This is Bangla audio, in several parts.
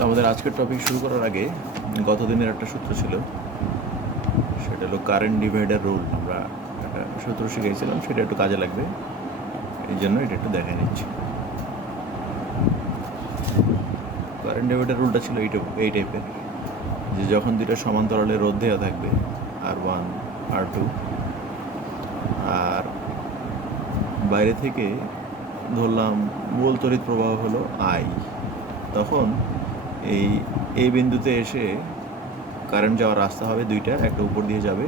তো আমাদের আজকের টপিক শুরু করার আগে গত দিনের একটা সূত্র ছিল, সেটা হলো কারেন্ট ডিভাইডার রুল। আমরা একটা সূত্র শিখেছিলাম, সেটা একটু কাজে লাগবে, এই জন্য এটা একটু দেখে নিচ্ছি। কারেন্ট ডিভাইডার রুলটা ছিল এই টাইপের, যে যখন দুইটা সমান্তরালে রোধ দেওয়া থাকবে R1 R2, আর বাইরে থেকে ধরলাম মূল তড়িৎ প্রবাহ হলো I, তখন এই বিন্দুতে এসে কারেন্ট যাওয়ার রাস্তা হবে দুইটা, একটা উপর দিয়ে যাবে,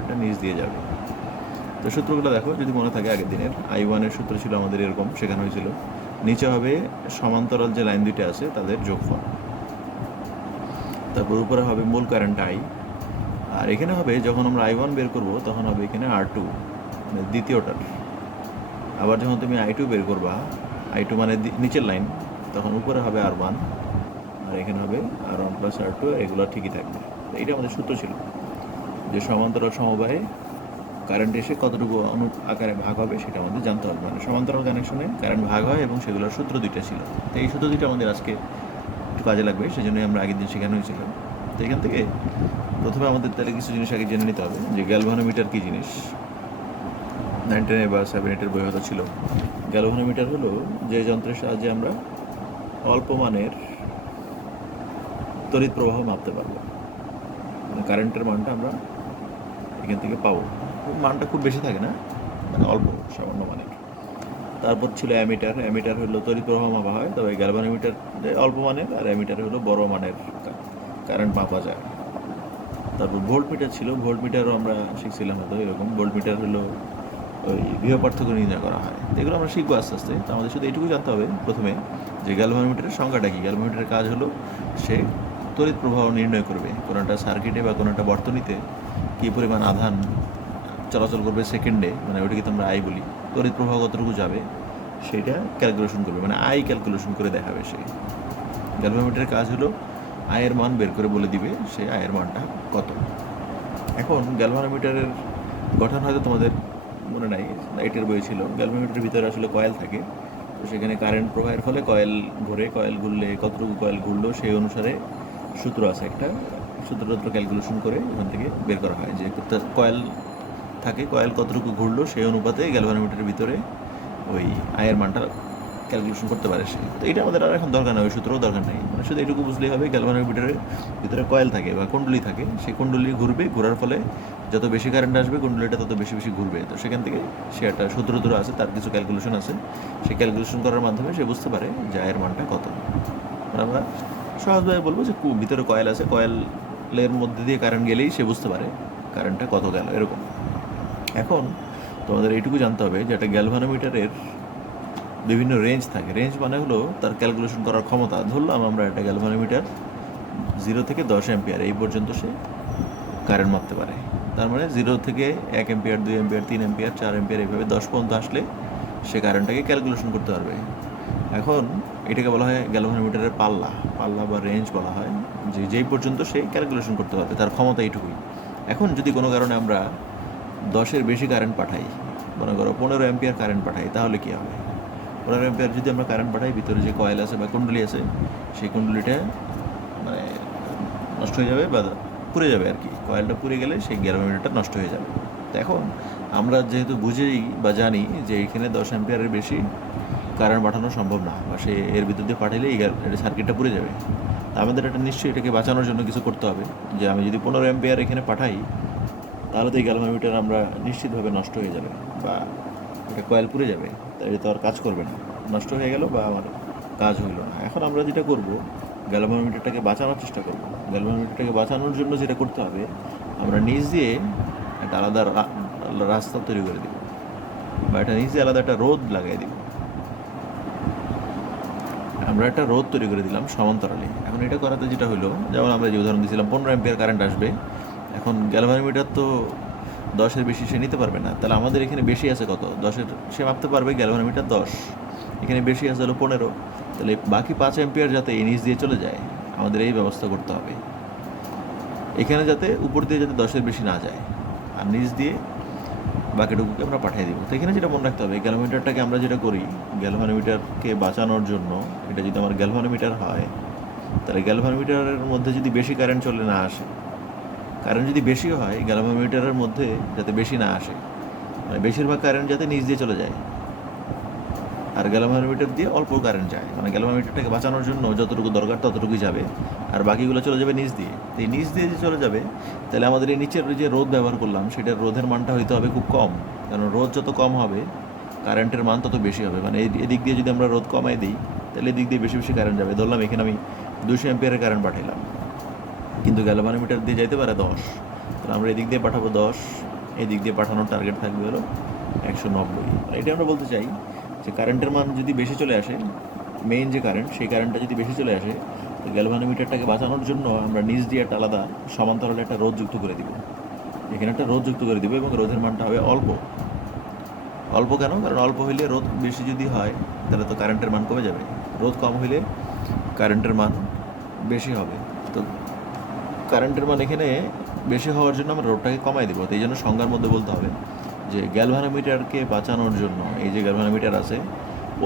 একটা নিচ দিয়ে যাবে। তো সূত্রগুলো দেখো, যদি মনে থাকে আগের দিনের I1 এর সূত্র ছিল আমাদের এরকম, শেখানো হয়েছিল। নিচে হবে সমান্তরাল যে লাইন দুইটা আছে তাদের যোগফল, তারপর উপরে হবে মূল কারেন্ট I, আর এখানে হবে যখন আমরা I1 বের করব তখন হবে এখানে R2, মানে দ্বিতীয়টার। আবার যখন তুমি I2 বের করবা, I2 মানে নিচের লাইন, তখন উপরে হবে R1, আর এখানে হবে R1 প্লাস R2, এগুলো ঠিকই থাকবে। এইটা আমাদের সূত্র ছিল, যে সমান্তরাল সমবায়ে কারেন্ট এসে কতটুকু আকারে ভাগ হবে সেটা আমাদের জানতে হবে। মানে সমান্তরাল কানেকশনে কারেন্ট ভাগ হয়, এবং সেগুলোর সূত্র দুইটা ছিল। তো এই সূত্র দুইটা আমাদের আজকে একটু কাজে লাগবে, সেই জন্যই আমরা আগের দিন শেখানো হয়েছিল। তো এখান থেকে প্রথমে আমাদের তাহলে কিছু জিনিস আগে জেনে নিতে হবে, যে গ্যালভানোমিটার কী জিনিস। 9-10 বা 7-8 বই হয়তো ছিল। গ্যালভানোমিটার হলো যে যন্ত্রের সাহায্যে আমরা অল্প মানের তড়িৎ প্রবাহ মাপতে পারবো, মানে কারেন্টের মানটা আমরা এখান থেকে পাবো। মানটা খুব বেশি থাকে না, মানে অল্প সামান্য মানের। তারপর ছিল অ্যামিটার। অ্যামিটার হলো তড়িৎ প্রবাহ মাপা হয়, তবে গ্যালভানোমিটার অল্প মানের, আর অ্যামিটার হলো বড় মানের কারেন্ট মাপা যায়। তারপর ভোল্ট মিটার ছিল। ভোল্ট মিটারও আমরা শিখছিলাম হয়তো এরকম। ভোল্ট মিটার হলো ওই বিভব পার্থক্য নির্ণয় করা হয়। এগুলো আমরা শিখবো আস্তে আস্তে। তো আমাদের শুধু এইটুকু জানতে হবে প্রথমে, যে গ্যালভানোমিটারের সংজ্ঞাটা কী। গ্যালভানোমিটারের কাজ হলো সে তড়িৎ প্রবাহ নির্ণয় করবে, কোনো একটা সার্কিটে বা কোনো একটা বর্তনীতে কী পরিমাণ আধান চলাচল করবে সেকেন্ডে, মানে ওটাকে তো আমরা আই বলি। তড়িৎ প্রবাহ কতটুকু যাবে সেটা ক্যালকুলেশন করবে, মানে আই ক্যালকুলেশন করে দেখাবে সে। গ্যালভানোমিটারের কাজ হলো আয়ের মান বের করে বলে দিবে সে আয়ের মানটা কত। এখন গ্যালভানোমিটারের গঠন হয়তো তোমাদের মনে নাই, লাইটের বই ছিল। গ্যালভানোমিটারের ভিতরে আসলে কয়েল থাকে, তো সেখানে কারেন্ট প্রবাহের ফলে কয়েল ঘুরে, কয়েল ঘুরলে কতটুকু কয়েল ঘুরলো সেই অনুসারে সূত্র আছে একটা, সূত্র ক্যালকুলেশন করে ওখান থেকে বের করা হয় যে কয়েল থাকে, কয়েল কতটুকু ঘুরলো সেই অনুপাতে গ্যালভানোমিটারের ভিতরে ওই আয়ের মানটা ক্যালকুলেশন করতে পারে সে। তো এটা আমাদের আর এখন দরকার নেই, ওই সূত্রও দরকার নেই। মানে শুধু এটুকু বুঝলেই হবে, গ্যালভানোমিটারের ভিতরে কয়েল থাকে বা কুণ্ডলী থাকে, সেই কুণ্ডলী ঘুরবে, ঘোরার ফলে যত বেশি কারেন্ট আসবে কুণ্ডলীটা তত বেশি বেশি ঘুরবে। তো সেখান থেকে সে একটা সূত্র আছে, তার কিছু ক্যালকুলেশন আছে, সেই ক্যালকুলেশন করার মাধ্যমে সে বুঝতে পারে যে আয়ের মানটা কত। আমরা সহজভাবে বলবো যে ভিতরে কয়েল আছে, কয়েলের মধ্যে দিয়ে কারেন্ট গেলেই সে বুঝতে পারে কারেন্টটা কত গেল, এরকম। এখন তোমাদের এইটুকু জানতে হবে যে একটা গ্যালভানোমিটারের বিভিন্ন রেঞ্জ থাকে। রেঞ্জ মানে হলো তার ক্যালকুলেশন করার ক্ষমতা। ধরলাম আমরা একটা গ্যালভানোমিটার 0 থেকে 10 অ্যাম্পিয়ার এই পর্যন্ত সে কারেন্ট মাপতে পারে। তার মানে 0 থেকে 1 অ্যাম্পিয়ার, 2 অ্যাম্পিয়ার, 3 অ্যাম্পিয়ার, 4 অ্যাম্পিয়ার, এইভাবে 10 পর্যন্ত আসলে সে কারেন্টটাকে ক্যালকুলেশন করতে পারবে। এখন এটাকে বলা হয় গ্যালভানোমিটারের পাল্লা বা রেঞ্জ বলা হয়, যে যেই পর্যন্ত সে ক্যালকুলেশন করতে পারবে, তার ক্ষমতা এইটুকুই। এখন যদি কোনো কারণে আমরা 10-এর বেশি কারেন্ট পাঠাই, মনে করো 15 অ্যাম্পিয়ার কারেন্ট পাঠাই, তাহলে কী হবে? 15 অ্যাম্পিয়ার যদি আমরা কারেন্ট পাঠাই, ভিতরে যে কয়েল আছে বা কুণ্ডলী আছে, সেই কুণ্ডলীটা মানে নষ্ট হয়ে যাবে বা পুড়ে যাবে আর কি। কয়েলটা পুড়ে গেলে সেই গ্যালভানোমিটারটা নষ্ট হয়ে যাবে। তো এখন আমরা যেহেতু বুঝেই বা জানি যে এখানে 10 অ্যাম্পিয়ারের বেশি কারেন্ট পাঠানো সম্ভব না, বা সে এর ভিতর দিয়ে পাঠালে এই সার্কিটটা পুড়ে যাবে। তা আমাদের এটা নিশ্চয়ই এটাকে বাঁচানোর জন্য কিছু করতে হবে, যে আমি যদি 15 অ্যাম্পিয়ার এখানে পাঠাই, তাহলে তো এই গ্যালভানোমিটার আমরা নিশ্চিতভাবে নষ্ট হয়ে যাবে, বা এটা কয়েল পুড়ে যাবে, তাই এটা তো আর কাজ করবে না, নষ্ট হয়ে গেল বা আমার কাজ হইল না। এখন আমরা যেটা করব, গ্যালভানোমিটারটাকে বাঁচানোর চেষ্টা করব। গ্যালভানোমিটারটাকে বাঁচানোর জন্য যেটা করতে হবে, আমরা নিচ দিয়ে একটা আলাদা রাস্তা তৈরি করে দেব, বা একটা নিচ দিয়ে আলাদা একটা রোদ লাগাই দেব। আমরা একটা রোদ তৈরি করে দিলাম সমান্তরালে। এখন এটা করাতে যেটা হলো, যেমন আমরা যে উদাহরণ দিয়েছিলাম 15 অ্যাম্পিয়ার কারেন্ট আসবে, এখন গ্যালভানোমিটার তো 10-এর বেশি সে নিতে পারবে না, তাহলে আমাদের এখানে বেশি আছে কত? 10-এর সে মাপতে পারবে গ্যালভানোমিটার 10, এখানে বেশি আছে হলো 15। তাহলে বাকি 5 অ্যাম্পিয়ার যাতে এই নিচ দিয়ে চলে যায়, আমাদের এই ব্যবস্থা করতে হবে। এখানে যাতে উপর দিয়ে যাতে 10-এর বেশি না যায়, আর নিচ দিয়ে বাকিটুকুকে আমরা পাঠিয়ে দিব। তো এখানে যেটা মনে রাখতে হবে, গ্যালভানোমিটারটাকে আমরা যেটা করি, গ্যালভানোমিটারকে বাঁচানোর জন্য, এটা যদি আমার গ্যালভানোমিটার হয়, তাহলে গ্যালভানোমিটারের মধ্যে যদি বেশি কারেন্ট চলে না আসে, কারেন্ট যদি বেশি হয় গ্যালভানোমিটারের মধ্যে যাতে বেশি না আসে, মানে বেশিরভাগ কারেন্ট যাতে নিচ দিয়ে চলে যায়, আর গ্যালভানোমিটার দিয়ে অল্প কারেন্ট যায়, মানে গ্যালভানোমিটারটাকে বাঁচানোর জন্য যতটুকু দরকার ততটুকুই যাবে, আর বাকিগুলো চলে যাবে নিচ দিয়ে। তো এই নিচ দিয়ে যে চলে যাবে, তাহলে আমাদের এই নিচের যে রোধ ব্যবহার করলাম সেটার রোধের মানটা হইতে হবে খুব কম, কারণ রোধ যত কম হবে কারেন্টের মান তত বেশি হবে। মানে এদিক দিয়ে যদি আমরা রোধ কমাই দিই তাহলে এদিক দিয়ে বেশি বেশি কারেন্ট যাবে। ধরলাম এখানে আমি 200 অ্যাম্পিয়ারের কারেন্ট পাঠাইলাম, কিন্তু গ্যালভানোমিটার দিয়ে যাইতে পারে 10, তাহলে আমরা এদিক দিয়ে পাঠাবো 10, এদিক দিয়ে পাঠানোর টার্গেট থাকবে হলো 190। এটা আমরা বলতে চাই যে কারেন্টের মান যদি বেশি চলে আসে, মেইন যে কারেন্ট সেই কারেন্টটা যদি বেশি চলে আসে, তো গ্যালভানোমিটারটাকে বাঁচানোর জন্য আমরা নিচ দিয়ে একটা আলাদা সমান্তরালে একটা রোধ যুক্ত করে দিব। এখানে একটা রোধ যুক্ত করে দিব এবং রোধের মানটা হবে অল্প। অল্প কেন? কারণ অল্প হইলে রোধ বেশি যদি হয় তাহলে তো কারেন্টের মান কমে যাবে, রোধ কম হইলে কারেন্টের মান বেশি হবে। তো কারেন্টের মান এখানে বেশি হওয়ার জন্য আমরা রোধটাকে কমাই দেবো। তো এই জন্য সংজ্ঞার মধ্যে বলতে হবে যে গ্যালভানোমিটারকে বাঁচানোর জন্য, এই যে গ্যালভানোমিটার আছে,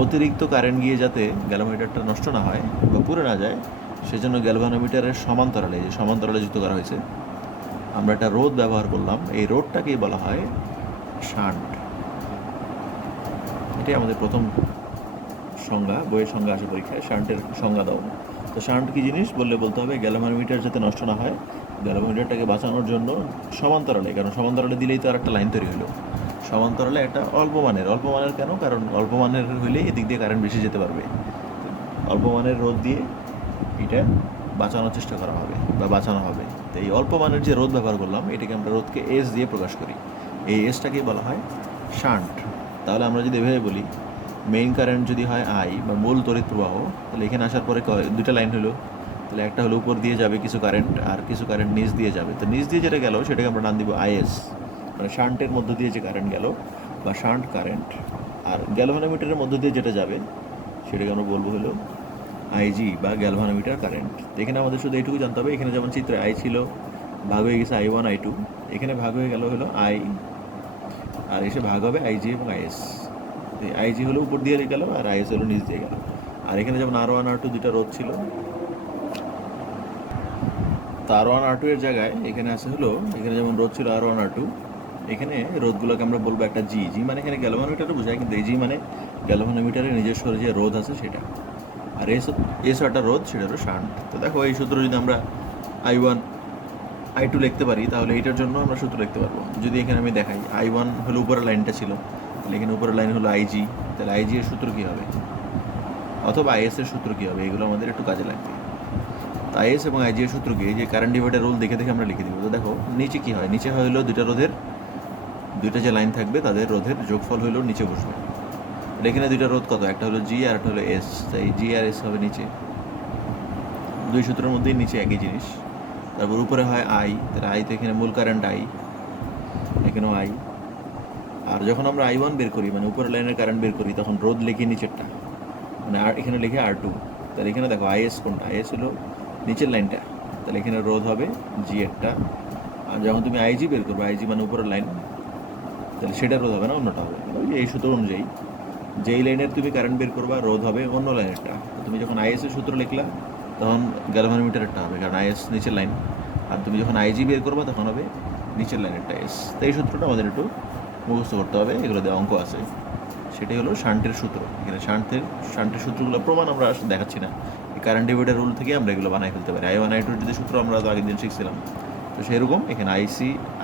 অতিরিক্ত কারেন্ট গিয়ে যাতে গ্যালভানোমিটারটা নষ্ট না হয় বা পুড়ে না যায়, সেজন্য গ্যালভানোমিটারের সমান্তরালে, যে সমান্তরালে যুক্ত করা হয়েছে, আমরা একটা রোধ ব্যবহার করলাম। এই রোধটাকেই বলা হয় শান্ট। এটাই আমাদের প্রথম সংজ্ঞা, বইয়ের সংজ্ঞা আসে পরীক্ষায়, শান্টের সংজ্ঞা দাও। তো শান্ট কী জিনিস বললে বলতে হবে গ্যালভানোমিটার যাতে নষ্ট না হয়, গ্যালভানোমিটারটাকে বাঁচানোর জন্য সমান্তরালে, কারণ সমান্তরালে দিলেই তো আর একটা লাইন তৈরি হলো, সমান্তরালে একটা অল্প মানের কেন? কারণ অল্প মানের হইলে এদিক দিয়ে কারেন্ট বেশি যেতে পারবে। অল্প মানের রোধ দিয়ে এটা বাঁচানোর চেষ্টা করা হবে বা বাঁচানো হবে। তো এই অল্প মানের যে রোধ ব্যবহার করলাম, এটাকে আমরা রোধকে এস দিয়ে প্রকাশ করি, এই এসটাকেই বলা হয় শান্ট। তাহলে আমরা যদি এভাবে বলি, মেইন কারেন্ট যদি হয় আই বা মূল তড়িৎ প্রবাহ, তাহলে এখানে আসার পরে দুটা লাইন হলো, তাহলে একটা হলো উপর দিয়ে যাবে কিছু কারেন্ট, আর কিছু কারেন্ট নিচ দিয়ে যাবে। তো নিচ দিয়ে যেটা গেল সেটাকে আমরা নাম দিব আইএস, মানে শান্টের মধ্য দিয়ে যে কারেন্ট গেল বা শান্ট কারেন্ট। আর গ্যালভানোমিটারের মধ্য দিয়ে যেটা যাবে সেটাকে আমরা বলবো হলো আইজি বা গ্যালভানোমিটার কারেন্ট। তো এখানে আমাদের শুধু এইটুকু জানতে হবে, এখানে যেমন চিত্রে আই ছিল, ভাগ হয়ে গেছে I1 I2, এখানে ভাগ হয়ে গেল হলো আই, আর এসে ভাগ হবে আইজি এবং আইএস। আইজি হলো উপর দিয়ে গেল আর আইএস হলো নিচ দিয়ে গেল। আর এখানে যেমন R1 R2 দুটা রোধ ছিল, তো R1 R2 এর জায়গায় এখানে আছে হলো, এখানে যেমন রোধ ছিল R1 R2, এখানে রোধগুলোকে আমরা বলবো একটা জি। জি মানে এখানে গ্যালভানোমিটারও বোঝায়, কিন্তু এই জি মানে গ্যালভানোমিটারের নিজস্ব যে রোধ আছে সেটা, আর এস একটা রোধ, সেটা হলো শান্ট। তো দেখো এই সূত্র যদি আমরা I1 I2 লিখতে পারি, তাহলে এটার জন্য আমরা সূত্র লিখতে পারবো। যদি এখানে আমি দেখাই, I1 হলো উপরের লাইনটা ছিল, তাহলে এখানে উপরের লাইন হলো আইজি, তাহলে আইজি এর সূত্র কী হবে, অথবা আইএস এর সূত্র কী হবে, এগুলো আমাদের একটু কাজে লাগবে। তো আইএস এবং আইজি এর সূত্র কি, এই যে কারেন্ট ডিভাইডার রুল দেখে দেখে আমরা লিখে দিব। তো দেখো নিচে কী হয়, নিচে হলো দুইটা রোধের, দুইটা যে লাইন থাকবে তাদের রোধের যোগফল হলো নিচে বসবে। এখানে দুইটা রোধ কত, একটা হলো জি আর একটা হলো এস, তাই জি আর এস হবে নিচে, দুই সূত্রের মধ্যেই নিচে একই জিনিস। তারপর উপরে হয় আই, তাহলে আই তো এখানে মূল কারেন্ট আই, এখানেও আই। আর যখন আমরা I1 বের করি, মানে উপরের লাইনের কারেন্ট বের করি, তখন রোধ লিখি নিচেরটা, মানে আর এখানে লিখে R2। তাহলে এখানে দেখো আইএস কোনটা, আইএস হলো নিচের লাইনটা, তাহলে এখানে রোধ হবে জি একটা। আর যখন তুমি আইজি বের করবে, আইজি মানে উপরের লাইন, তাহলে সেটা রোধ হবে না, অন্যটা হবে। ওই যে এই সূত্র অনুযায়ী যেই লাইনের তুমি কারেন্ট বের করবা, রোধ হবে অন্য লাইনেরটা। তুমি যখন আইএস এর সূত্র লিখলা তখন গ্যালভানোমিটারেরটা হবে, কারণ আইএস নিচের লাইন। আর তুমি যখন আইজি বের করবা তখন হবে নিচের লাইনেরটা এস। তো এই সূত্রটা আমাদের একটু মুখস্থ করতে হবে, এগুলো দেওয়া অঙ্ক আছে। সেটাই হলো শান্টের সূত্র। এখানে শান্টের সূত্রগুলো প্রমাণ আমরা আসলে দেখাচ্ছি না, এই কারেন্ট ডিভাইডার রুল থেকে আমরা এগুলো বানাই ফেলতে পারি। I1 I2 যদি সূত্র আমরা তো আগের দিন শিখছিলাম, তো সেরকম এখানে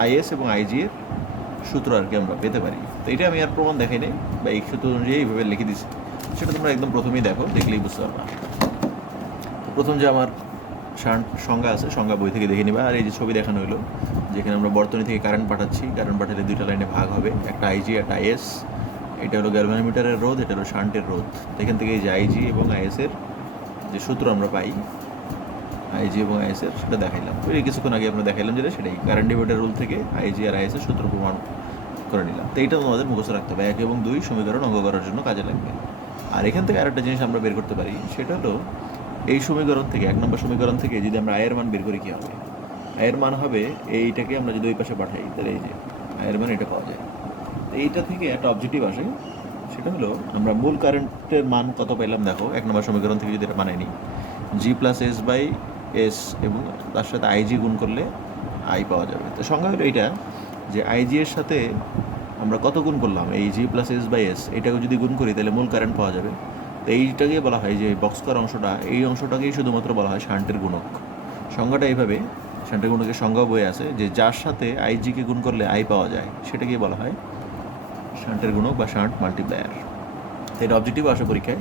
আইএস এবং আইজি এর সূত্র আর কি আমরা পেতে পারি। তো এটা আমি আর প্রমাণ দেখাই নাই, বা এই সূত্র অনুযায়ী এইভাবে লিখে দিচ্ছি, সেটা তোমরা একদম প্রথমেই দেখো, দেখলেই বুঝতে পারবা। তো প্রথম যে আমার শান্ট সংজ্ঞা আছে, সংজ্ঞা বই থেকে দেখে নিবা। আর এই যে ছবি দেখানো হলো, যেখানে আমরা বর্তনী থেকে কারেন্ট পাঠাচ্ছি, কারেন্ট পাঠালে দুইটা লাইনে ভাগ হবে, একটা আইজি একটা আইএস। এটা হলো গ্যালভানোমিটারের রোধ, এটা হলো শান্টের রোধ। এখান থেকে এই যে আইজি এবং আইএসের যে সূত্র আমরা পাই, আইজি এবং আইএসের, সেটা দেখাইলাম। ওই কিছুক্ষণ আগে আমরা দেখাইলাম যেটা, সেটাই কারেন্ট ডিভাইডার রুল থেকে আইজি আর আইএসের সূত্র প্রমাণ করে নিলাম। তো এইটা তোমাদের মুখস্থ রাখতে হবে, 1 এবং 2 সমীকরণ অঙ্ক করার জন্য কাজে লাগবে। আর এখান থেকে আরেকটা জিনিস আমরা বের করতে পারি, সেটা হলো এই সমীকরণ থেকে, 1 নম্বর সমীকরণ থেকে যদি আমরা আয়ের মান বের করি কী হবে। আয়ের মান হবে এইটাকে আমরা যদি ওই পাশে পাঠাই, তাহলে এই যে আয়ের মান এটা পাওয়া যায়। তো এইটা থেকে একটা অবজেক্টিভ আসে, সেটা হলো আমরা মূল কারেন্টের মান কত পেলাম দেখো, 1 নম্বর সমীকরণ থেকে যদি এটা বানাই নিই, G plus S by S এবং তার সাথে আইজি গুণ করলে আই পাওয়া যাবে। তো সংজ্ঞা হলো এইটা যে আইজি এর সাথে আমরা কত গুণ করলাম, এই G plus S by S এটাকে যদি গুণ করি তাহলে মূল কারেন্ট পাওয়া যাবে। তো এইটাকেই বলা হয় যে বক্স করা অংশটা, এই অংশটাকেই শুধুমাত্র বলা হয় শান্টের গুণক। সংজ্ঞাটা এইভাবে, শান্টের গুণকের সংজ্ঞা বই আছে যে যার সাথে আইজিকে গুণ করলে আই পাওয়া যায় সেটাকেই বলা হয় শান্টের গুণক বা শান্ট মাল্টিপ্লায়ার। তো এটা অবজেক্টিভ আসে পরীক্ষায়,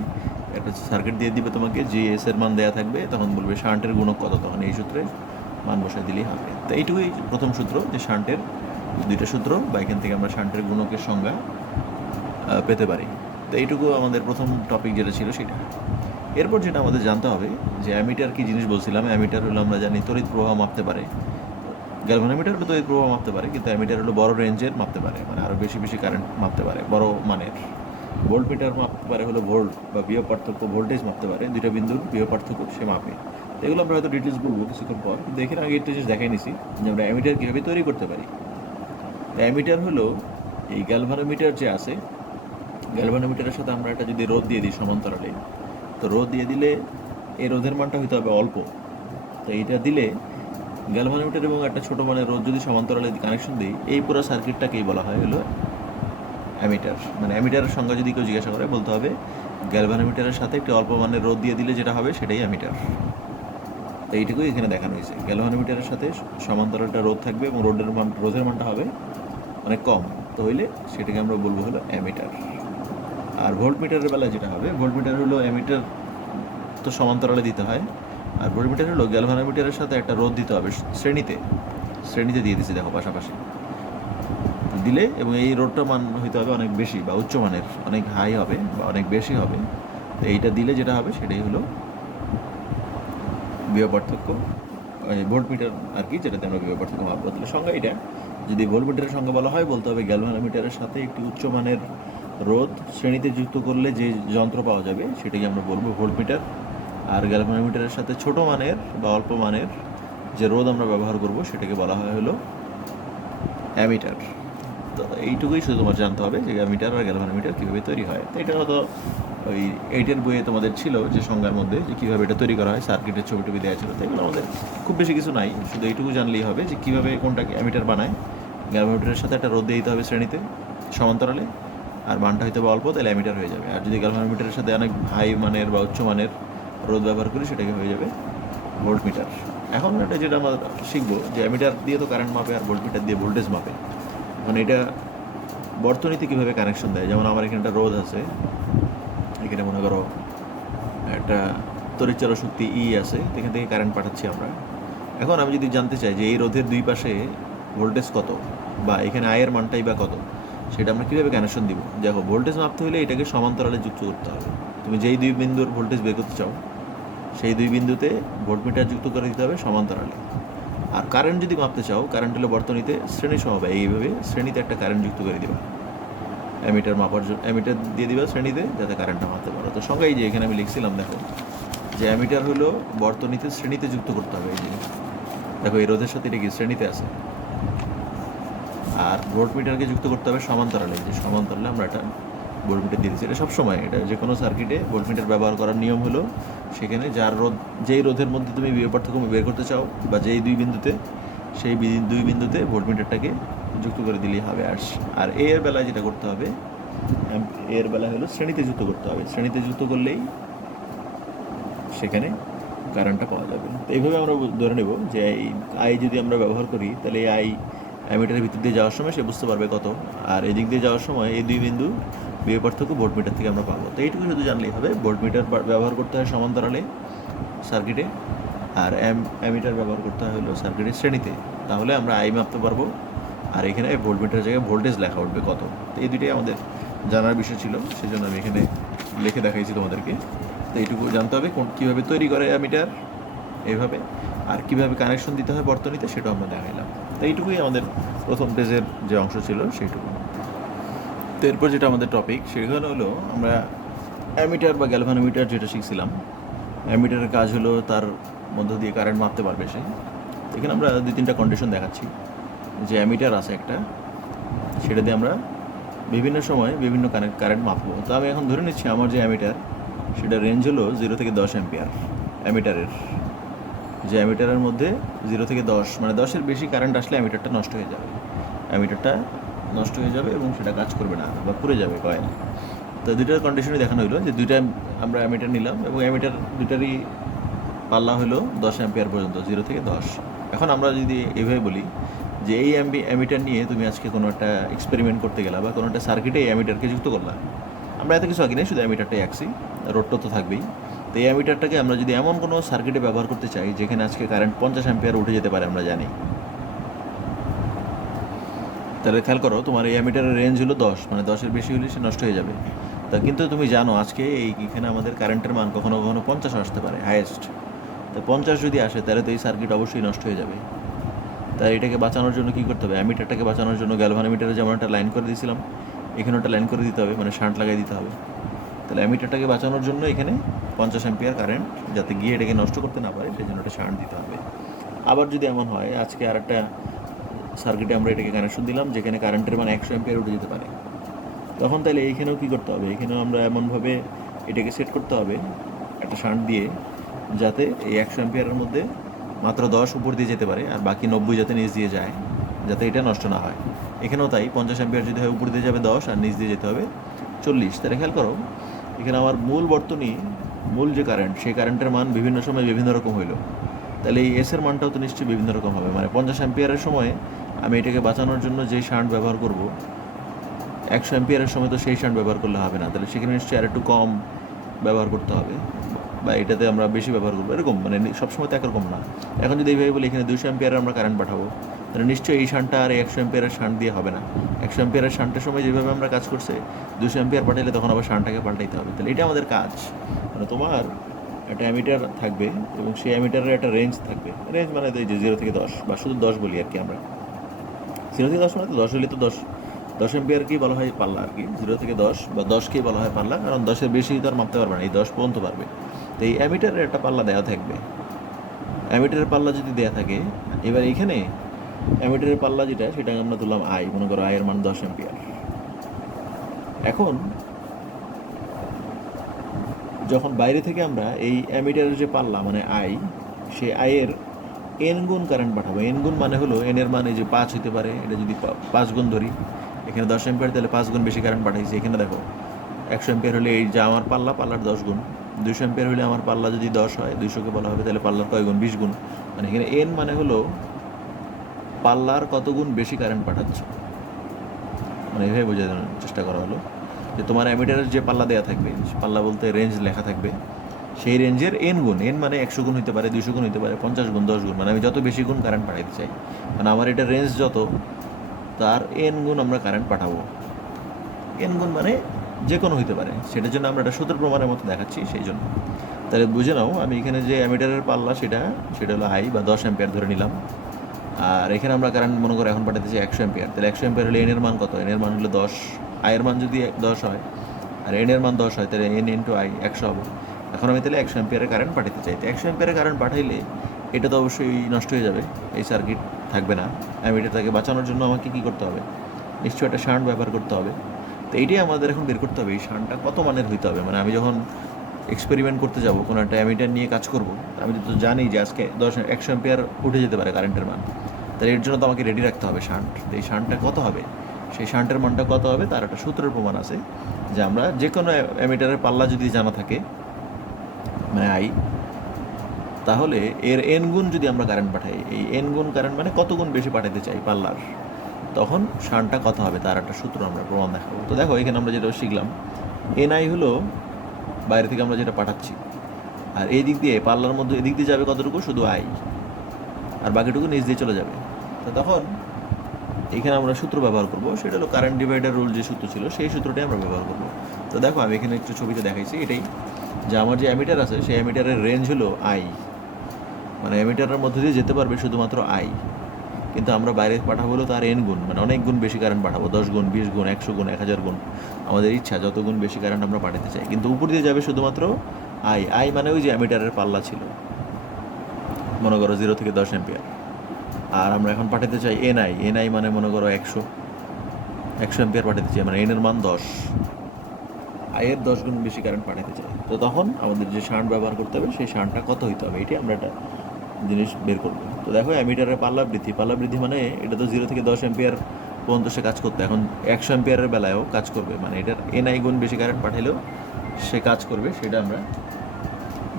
একটা সার্কিট দিয়ে দিবে তোমাকে, যে এস এর মান দেওয়া থাকবে, তখন বলবে শান্টের গুণক কত, তখন এই সূত্রে মান বসায় দিলেই হবে। তো এইটুকুই প্রথম সূত্র, যে শান্টের দুইটা সূত্র বা এখান থেকে আমরা শান্টের গুণকের সংজ্ঞা পেতে পারি। তো এইটুকু আমাদের প্রথম টপিক যেটা ছিল সেটা। এরপর যেটা আমাদের জানতে হবে যে অ্যামিটার কী জিনিস বলছিলাম। অ্যামিটার হলো আমরা জানি তড়িৎ প্রবাহ মাপতে পারে, গ্যালভানোমিটার হলো তড়িৎ প্রবাহ মাপতে পারে, কিন্তু অ্যামিটার হলো বড় রেঞ্জের মাপতে পারে, মানে আরও বেশি বেশি কারেন্ট মাপতে পারে, বড় মানের। ভোল্টমিটার মাপতে পারে হলো ভোল্ট বা বিভব পার্থক্য, ভোল্টেজ মাপতে পারে, দুইটা বিন্দুর বিভব পার্থক্য সে মাপে। তো এগুলো আমরা হয়তো ডিটেলস বলবো কিছুক্ষণ পর, কিন্তু এখানে আগে একটা জিনিস দেখাই নিছি যে আমরা অ্যামিটার কীভাবে তৈরি করতে পারি। অ্যামিটার হলো এই গ্যালভানোমিটার যে আছে, গ্যালভানোমিটারের সাথে আমরা একটা যদি রোধ দিয়ে দিই সমান্তরালে, তো রোধ দিয়ে দিলে এই রোধের মানটা হইতে হবে অল্প। তো এইটা দিলে গ্যালভানোমিটার এবং একটা ছোটো মানের রোধ যদি সমান্তরালে কানেকশন দিই, এই পুরো সার্কিটটাকেই বলা হয় হলো অ্যামিটার। মানে অ্যামিটারের সংজ্ঞা যদি কেউ জিজ্ঞাসা করে বলতে হবে গ্যালভানোমিটারের সাথে একটি অল্প মানের রোধ দিয়ে দিলে যেটা হবে সেটাই অ্যামিটার। তো এইটুকুই এখানে দেখানো হয়েছে, গ্যালভানোমিটারের সাথে সমান্তরালটা রোধ থাকবে এবং রোধের মানটা হবে অনেক কম, তো হইলে সেটাকে আমরা বলবো হলো অ্যামিটার। আর ভোল্টমিটারের বেলায় যেটা হবে, ভোল্টমিটার হলো অ্যামিটার তো সমান্তরালে দিতে হয়, আর ভোল্টমিটার হলো গ্যালভানোমিটারের সাথে একটা রোধ দিতে হবে শ্রেণীতে দিয়ে দিচ্ছি দেখো পাশাপাশি দিলে, এবং এই রোধটার মান হইতে হবে অনেক বেশি বা উচ্চ মানের, অনেক হাই হবে বা অনেক বেশি হবে। তো এইটা দিলে যেটা হবে সেটাই হলো বিভব পার্থক্য, ভোল্টমিটার আর কি, যেটাতে আমরা বিভব পার্থক্য মাপবো। তাহলে সংজ্ঞা এটা, যদি ভোল্টমিটারের সংজ্ঞা বলা হয় বলতে হবে গ্যালভানোমিটারের সাথে একটি উচ্চমানের রোধ শ্রেণীতে যুক্ত করলে যে যন্ত্র পাওয়া যাবে সেটাকে আমরা বলবো ভোল্টমিটার। আর গ্যালভানোমিটারের সাথে ছোট মানের বা অল্প মানের যে রোধ আমরা ব্যবহার করব সেটাকে বলা হয় হলো অ্যামিটার। তো এইটুকুই শুধু তোমার জানতে হবে যে অ্যামিটার আর গ্যালভানোমিটার কীভাবে তৈরি হয়। তো এটা হয়তো ওই 8-এর বইয়ে তোমাদের ছিল যে সংজ্ঞার মধ্যে যে কীভাবে এটা তৈরি করা হয়, সার্কিটের ছবি টবি দেওয়া ছিল। তো এগুলো আমাদের খুব বেশি কিছু নাই, শুধু এইটুকু জানলেই হবে যে কীভাবে কোনটাকে অ্যামিটার বানায়। গ্যালভানোমিটারের সাথে একটা রোধ দিয়ে দিতে হবে শ্রেণীতে সমান্তরালে, আর মানটা হয়তো অল্প, তাহলে অ্যামিটার হয়ে যাবে। আর যদি গ্যালভানোমিটারের সাথে অনেক হাই মানের বা উচ্চ মানের রোধ ব্যবহার করি সেটাকে হয়ে যাবে ভোল্টমিটার। এখন এটা যেটা আমরা শিখবো যে অ্যামিটার দিয়ে তো কারেন্ট মাপে আর ভোল্টমিটার দিয়ে ভোল্টেজ মাপে। এখন এটা বর্তনীতে কীভাবে কানেকশন দেয়, যেমন আমার এখানে একটা রোধ আছে, এখানে মনে করো একটা তড়িৎচালক শক্তি ই আছে, এখান থেকে কারেন্ট পাঠাচ্ছি আমরা। এখন আমি যদি জানতে চাই যে এই রোধের দুই পাশে ভোল্টেজ কত বা এখানে আয়ের মানটাই বা কত, সেটা আমরা কীভাবে কানেকশন দিব। দেখো, ভোল্টেজ মাপতে হলে এটাকে সমান্তরালে যুক্ত করতে হবে। তুমি যেই দুই বিন্দুর ভোল্টেজ বের করতে চাও সেই দুই বিন্দুতে ভোল্টমিটার যুক্ত করে দিতে হবে সমান্তরালে। আর কারেন্ট যদি মাপতে চাও, কারেন্ট হলো বর্তনীতে শ্রেণী সমবায়, এইভাবে শ্রেণীতে একটা কারেন্ট যুক্ত করে দিবা, অ্যামিটার মাপার জন্য অ্যামিটার দিয়ে দিবা শ্রেণীতে, যাতে কারেন্টটা মাপতে পারো। তো সংজ্ঞাই যে এখানে আমি লিখছিলাম, দেখো যে অ্যামিটার হলো বর্তনীতে শ্রেণীতে যুক্ত করতে হবে। এই যে দেখো এই রোধের সাথে এটা কি শ্রেণীতে আছে, আর ভোল্টমিটারকে যুক্ত করতে হবে সমান্তরালে। যে সমান্তরালে আমরা একটা ভোল্টমিটার দিয়ে দিচ্ছি। এটা সবসময়, এটা যে কোনো সার্কিটে ভোল্টমিটার ব্যবহার করার নিয়ম হলো সেখানে যার রোধ, যেই রোধের মধ্যে তুমি বিভব পার্থক্য বের করতে চাও বা যেই দুই বিন্দুতে, সেই দুই বিন্দুতে ভোল্টমিটারটাকে যুক্ত করে দিলেই হবে। আর এর বেলায় যেটা করতে হবে, এর বেলায় হলো শ্রেণীতে যুক্ত করতে হবে। শ্রেণীতে যুক্ত করলেই সেখানে কারেন্টটা পাওয়া যাবে। তো এইভাবে আমরা ধরে নেব যে এই আই যদি আমরা ব্যবহার করি, তাহলে এই আই অ্যামিটারের ভিতর দিয়ে যাওয়ার সময় সে বুঝতে পারবে কত, আর এদিক দিয়ে যাওয়ার সময় এই দুই বিন্দু বিভব পার্থক্য ভোল্টমিটার থেকে আমরা পাবো। তো এইটুকু শুধু জানলেই হবে। ভোল্টমিটার ব্যবহার করতে হয় সমান্তরালে সার্কিটে, আর অ্যামিটার ব্যবহার করতে হয় হলো সার্কিটের শ্রেণীতে, তাহলে আমরা আই মাপতে পারবো। আর এখানে ভোল্টমিটারের জায়গায় ভোল্টেজ লেখা উঠবে কত। তো এই দুইটাই আমাদের জানার বিষয় ছিল, সেই জন্য আমি এখানে লিখে দেখাইছি তোমাদেরকে। তো এইটুকু জানতে হবে কীভাবে তৈরি করে অ্যামিটার এইভাবে, আর কীভাবে কানেকশন দিতে হয় বর্তনীতে, সেটাও আমরা দেখাইলাম। তো এইটুকুই আমাদের প্রথম পেজের যে অংশ ছিল সেইটুকু। তো এরপর যেটা আমাদের টপিক, সেখানে হলো আমরা অ্যামিটার বা গ্যালভানোমিটার যেটা শিখছিলাম। অ্যামিটারের কাজ হলো তার মধ্য দিয়ে কারেন্ট মাপতে পারবে সে। এখানে আমরা 2-3টা কন্ডিশন দেখাচ্ছি। যে অ্যামিটার আছে একটা, সেটা দিয়ে আমরা বিভিন্ন সময় বিভিন্ন কারেন্ট মাপবো। তো আমি এখন ধরে নিচ্ছি আমার যে অ্যামিটার সেটা রেঞ্জ হলো 0 থেকে 10 অ্যাম্পিয়ার। অ্যামিটারের যে অ্যামিটারের মধ্যে 0 থেকে 10 মানে 10-এর বেশি কারেন্ট আসলে অ্যামিটারটা নষ্ট হয়ে যাবে। অ্যামিটারটা নষ্ট হয়ে যাবে এবং সেটা কাজ করবে না বা পুড়ে যাবে কয়েল। তো দুইটার কন্ডিশনই দেখানো হলো যে দুইটা আমরা অ্যামিটার নিলাম এবং অ্যামিটার দুইটারই পাল্লা হলো 10 অ্যাম্পিয়ার পর্যন্ত, 0 থেকে 10। এখন আমরা যদি এভাবে বলি যে এই অ্যামিটার নিয়ে তুমি আজকে কোনো একটা এক্সপেরিমেন্ট করতে গেলা বা কোনো একটা সার্কিটে এই অ্যামিটারকে যুক্ত করলা। আমরা এত কিছু আঁকি নেই, শুধু অ্যামিটারটাই আঁকছি, রোডটা তো থাকবেই। তো এই অ্যামিটারটাকে আমরা যদি এমন কোনো সার্কিটে ব্যবহার করতে চাই যেখানে আজকে কারেন্ট 50 অ্যাম্পিয়ার উঠে যেতে পারে, আমরা জানি, তাহলে খেয়াল করো তোমার এই অ্যামিটারের রেঞ্জ হলো 10, মানে 10-এর বেশি হলে সে নষ্ট হয়ে যাবে। তা কিন্তু তুমি জানো আজকে এইখানে আমাদের কারেন্টের মান কখনো কখনো 50 আসতে পারে হায়েস্ট। তো 50 যদি আসে তাহলে তো এই সার্কিট অবশ্যই নষ্ট হয়ে যাবে। তাই এটাকে বাঁচানোর জন্য কী করতে হবে, অ্যামিটারটাকে বাঁচানোর জন্য গ্যালভানোমিটারে যেমন একটা লাইন করে দিয়েছিলাম, এখানে একটা লাইন করে দিতে হবে, মানে শান্ট লাগিয়ে দিতে হবে। তাহলে অ্যামিটারটাকে বাঁচানোর জন্য এখানে 50 অ্যাম্পিয়ার কারেন্ট যাতে গিয়ে এটাকে নষ্ট করতে না পারে সেই জন্য একটা শান্ট দিতে হবে। আবার যদি এমন হয় আজকে আর একটা সার্কিটে আমরা এটাকে কানেকশন দিলাম যেখানে কারেন্টের মান 100 অ্যাম্পিয়ার উঠে যেতে পারে, তখন তাহলে এইখানেও কী করতে হবে, এখানেও আমরা এমনভাবে এটাকে সেট করতে হবে একটা শান্ট দিয়ে যাতে এই 100 অ্যাম্পিয়ারের মধ্যে মাত্র 10 উপর দিয়ে যেতে পারে আর বাকি 90 যাতে নিচ দিয়ে যায়, যাতে এটা নষ্ট না হয়। এখানেও তাই, 50 অ্যাম্পিয়ার যদি হয় উপর দিয়ে যাবে 10 আর নিচ দিয়ে যেতে হবে 40। তাহলে খেয়াল করো এখানে আমার মূল বর্তনী, মূল যে কারেন্ট, সেই কারেন্টের মান বিভিন্ন সময় বিভিন্ন রকম হইলো। তাহলে এই এসের মানটাও তো নিশ্চয়ই বিভিন্ন রকম হবে। মানে 50 অ্যাম্পিয়ারের সময় আমি এটাকে বাঁচানোর জন্য যেই শান্ট ব্যবহার করব, 100 অ্যাম্পিয়ারের সময় তো সেই শান্ট ব্যবহার করলে হবে না, তাহলে সেখানে নিশ্চয়ই আর একটু কম ব্যবহার করতে হবে বা এটাতে আমরা বেশি ব্যবহার করবো, এরকম মানে সবসময় তো একরকম না। এখন যদি এইভাবে বলি এখানে 200 অ্যাম্পিয়ারের আমরা কারেন্ট পাঠাবো, তাহলে নিশ্চয়ই এই শান্টটা আর 100 অ্যাম্পিয়ারের শান্ট দিয়ে হবে না। 100 অ্যাম্পিয়ারের শান্টের সময় যেভাবে আমরা কাজ করছে 200 অ্যাম্পিয়ার পাঠাইলে তখন আবার শান্টটাকে পাল্টাইতে হবে। তাহলে এটা আমাদের কাজ। মানে তোমার একটা অ্যামিটার থাকবে এবং সেই অ্যামিটারের একটা রেঞ্জ থাকবে। রেঞ্জ মানে এই যে 0 থেকে 10 বা শুধু 10 বলি আর কি আমরা। 0 থেকে 10 মানে তো 10 হলে তো 10 অ্যাম্পিয়ারকেই বলা হয় পাল্লা আর কি। 0 থেকে 10 বা 10কেই বলা হয় পাল্লা, কারণ 10-এর বেশি তো আর মাপতে পারবে না, এই 10 পর্যন্ত পারবে। তো এই অ্যামিটারের একটা পাল্লা দেওয়া থাকবে। অ্যামিটারের পাল্লা যদি দেওয়া থাকে, এবার এইখানে অ্যামিটারের পাল্লা যেটা সেটা আমরা তুললাম আই, মনে করো আয়ের মান 10 অ্যাম্পিয়ার। এখন যখন বাইরে থেকে আমরা এই অ্যামিটারের যে পাল্লা মানে আই, সে আয়ের এন গুণ কারেন্ট পাঠাবো। এন গুণ মানে হলো এনের মানে যে 5 হতে পারে, এটা যদি 5 গুণ ধরি, এখানে 10 অ্যাম্পিয়ার তাহলে 5 গুণ বেশি কারেন্ট পাঠাইছি। এখানে দেখো 100 অ্যাম্পিয়ার হলে এই যে আমার পাল্লার 10 গুণ, 200 অ্যাম্পিয়ার হলে আমার পাল্লা যদি 10 হয়, 200কে বলা হবে তাহলে পাল্লার কয় গুণ, 20 গুণ। মানে এখানে এন মানে হলো পাল্লার কত গুণ বেশি কারেন্ট পাঠাচ্ছ, মানে এইভাবে বোঝানোর চেষ্টা করা হলো যে তোমার অ্যামিটারের যে পাল্লা দেওয়া থাকবে, পাল্লা বলতে রেঞ্জ লেখা থাকবে, সেই রেঞ্জের এন গুণ, এন মানে 100 গুণ হতে পারে, 200 গুণ হতে পারে, 50 গুণ, 10 গুণ, মানে আমি যত বেশি গুণ কারেন্ট পাঠাইতে চাই, মানে আমার এটা রেঞ্জ যত, তার এন গুণ আমরা কারেন্ট পাঠাবো। এন গুণ মানে যে কোনো হতে পারে, সেটার জন্য আমরা একটা সূত্র প্রমাণের মতো দেখাচ্ছি সেই জন্য। তাহলে বুঝে নাও আমি এখানে যে অ্যামিটারের পাল্লা সেটা হলো আই বা 10 অ্যাম্পিয়ার ধরে নিলাম। আর এখানে আমরা কারেন্ট মনে করো এখন পাঠাতেছি 100 অ্যাম্পিয়ার। তাহলে 100 অ্যাম্পিয়ার হলে এনের মান কত, এনের মান হলো 10। আয়ের মান যদি 10 হয় আর এনের মান 10 হয় তাহলে এন ইন্টু আই 100 হবে। এখন আমি তাহলে 100 অ্যাম্পিয়ারের কারেন্ট পাঠাতে চাই। তো 100 অ্যাম্পিয়ারের কারেন্ট পাঠাইলে এটা তো অবশ্যই নষ্ট হয়ে যাবে, এই সার্কিট থাকবে না। অ্যামিটারটাকে বাঁচানোর জন্য আমাকে কী করতে হবে, নিশ্চয়ই একটা শান্ট ব্যবহার করতে হবে। তো এইটাই আমাদের এখন বের করতে হবে, এই শান্টটা কত মানের হইতে হবে। মানে আমি যখন এক্সপেরিমেন্ট করতে যাব, কোনো একটা অ্যামিটার নিয়ে কাজ করব, আমি তো জানি যে আজকে 100 অ্যাম্পিয়ার উঠে যেতে পারে কারেন্টের মান, তাহলে এর জন্য তো আমাকে রেডি রাখতে হবে শান্ট। তো এই শান্টটা কত হবে, সেই শান্টের মানটা কত হবে তার একটা সূত্রের প্রমাণ আছে যে আমরা যে কোনো অ্যামিটারের পাল্লা যদি জানা থাকে মানে আই, তাহলে এর এন গুণ যদি আমরা কারেন্ট পাঠাই, এই এন গুণ কারেন্ট মানে কত গুণ বেশি পাঠাতে চাই পাল্লার, তখন শান্টটা কত হবে তার একটা সূত্র আমরা প্রমাণ দেখাবো। তো দেখো এখানে আমরা যেটা শিখলাম, এনআই হলো বাইরে থেকে আমরা যেটা পাঠাচ্ছি, আর এই দিক দিয়ে পাল্লার মধ্যে এদিক দিয়ে যাবে কতটুকু, শুধু আই, আর বাকিটুকু নিচ দিয়ে চলে যাবে। তো তখন এখানে আমরা সূত্র ব্যবহার করব, সেটা হলো কারেন্ট ডিভাইডার রুল যে সূত্র ছিল সেই সূত্রটাই আমরা ব্যবহার করব। তো দেখো আমি এখানে একটু ছবিতে দেখাইছি এটাই, যে আমার যে অ্যামিটার আছে সেই অ্যামিটারের রেঞ্জ হলো আই, মানে অ্যামিটারের মধ্যে দিয়ে যেতে পারবে শুধুমাত্র আই, কিন্তু আমরা বাইরে পাঠাবো হলো তার এন গুণ, মানে অনেক গুণ বেশি কারেন্ট পাঠাবো, 10 গুণ, 20 গুণ, 100 গুণ, 1000 গুণ, আমাদের ইচ্ছা যত গুণ বেশি কারেন্ট আমরা পাঠাতে চাই। কিন্তু উপর দিয়ে যাবে শুধুমাত্র আই, আই মানে ওই যে অ্যামিটারের পাল্লা ছিল, মনে করো 0 থেকে 10 অ্যাম্পিয়ার। আর আমরা এখন পাঠাতে চাই এনআই, এনআই মানে মনে করো 100। 100 অ্যাম্পিয়ার পাঠাতে চাই, মানে এন এর মান 10, আয়ের 10 গুণ বেশি কারেন্ট পাঠাতে চাই, তো তখন আমাদের যে শান্ট ব্যবহার করতে হবে সেই শান্টটা কত হইতে হবে, এটি আমরা একটা জিনিস বের করবো। তো দেখো অ্যামিটারের পাল্লা বৃদ্ধি মানে এটা তো 0 থেকে 10 অ্যাম্পিয়ার পর্যন্ত সে কাজ করতে, এখন 100 অ্যাম্পিয়ারের বেলায়ও কাজ করবে, মানে এটার এনআই গুণ বেশি কারেন্ট পাঠালেও সে কাজ করবে, সেটা আমরা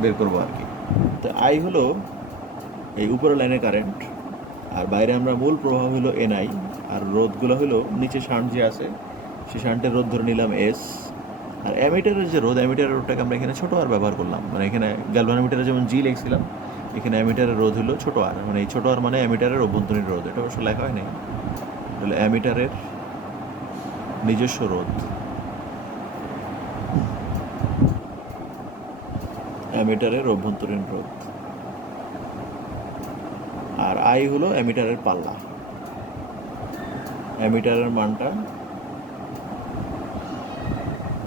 বের করবো আর কি। তো আই হলো এই উপরের লাইনের কারেন্ট, আর বাইরে আমরা মূল প্রবাহ হলো এনআই, আর রোধগুলো হলো নিচে শান্ট যে আছে সেই শান্টের রোধ ধরে নিলাম এস, আর অ্যামিটারের যে রোধ, অ্যামিটারের রোধটাকে আমরা এখানে ছোটো আর ব্যবহার করলাম, মানে এখানে গ্যালভানোমিটারে যেমন জি লিখছিলাম, এখানে অ্যামিটারের রোধ হলো ছোটো আর, মানে এই ছোটো আর মানে অ্যামিটারের অভ্যন্তরীণ রোধ, এটা অবশ্য লেখা হয় নাই, তাহলে অ্যামিটারের নিজস্ব রোধ, অ্যামিটারের অভ্যন্তরীণ রোধ, আর আই হলো অ্যামিটারের পাল্লা, অ্যামিটারের মানটা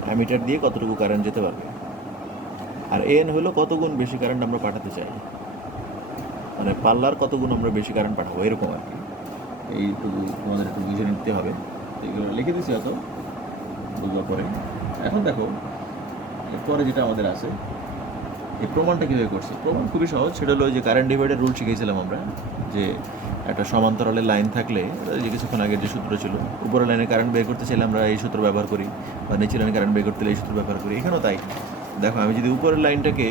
অ্যামিটার দিয়ে কতটুকু কারেন্ট যেতে পারবে, আর এন হলো কত গুণ বেশি কারেন্ট আমরা পাঠাতে চাই, মানে পাল্লার কত গুণ আমরা বেশি কারেন্ট পাঠাবো, এরকম আর কি। এইটুকু তোমাদের একটু বুঝে নিতে হবে, এগুলো লিখে দিচ্ছি অত বুঝবার পরে। এখন দেখো এরপরে যেটা আমাদের আছে, এই প্রমাণটা কীভাবে করছি, প্রমাণ খুবই সহজ, সেটা হলো যে কারেন্ট ডিভাইডের রুল শিখেছিলাম আমরা, যে একটা সমান্তরালের লাইন থাকলে যে কিছুক্ষণ আগের যে সূত্র ছিল, উপরের লাইনে কারেন্ট বের করতে চাইলে আমরা এই সূত্র ব্যবহার করি, বা নিচের লাইনে কারেন্ট বের করতে চাইলে এই সূত্র ব্যবহার করি, এখানেও তাই। দেখো আমি যদি উপরের লাইনটাকে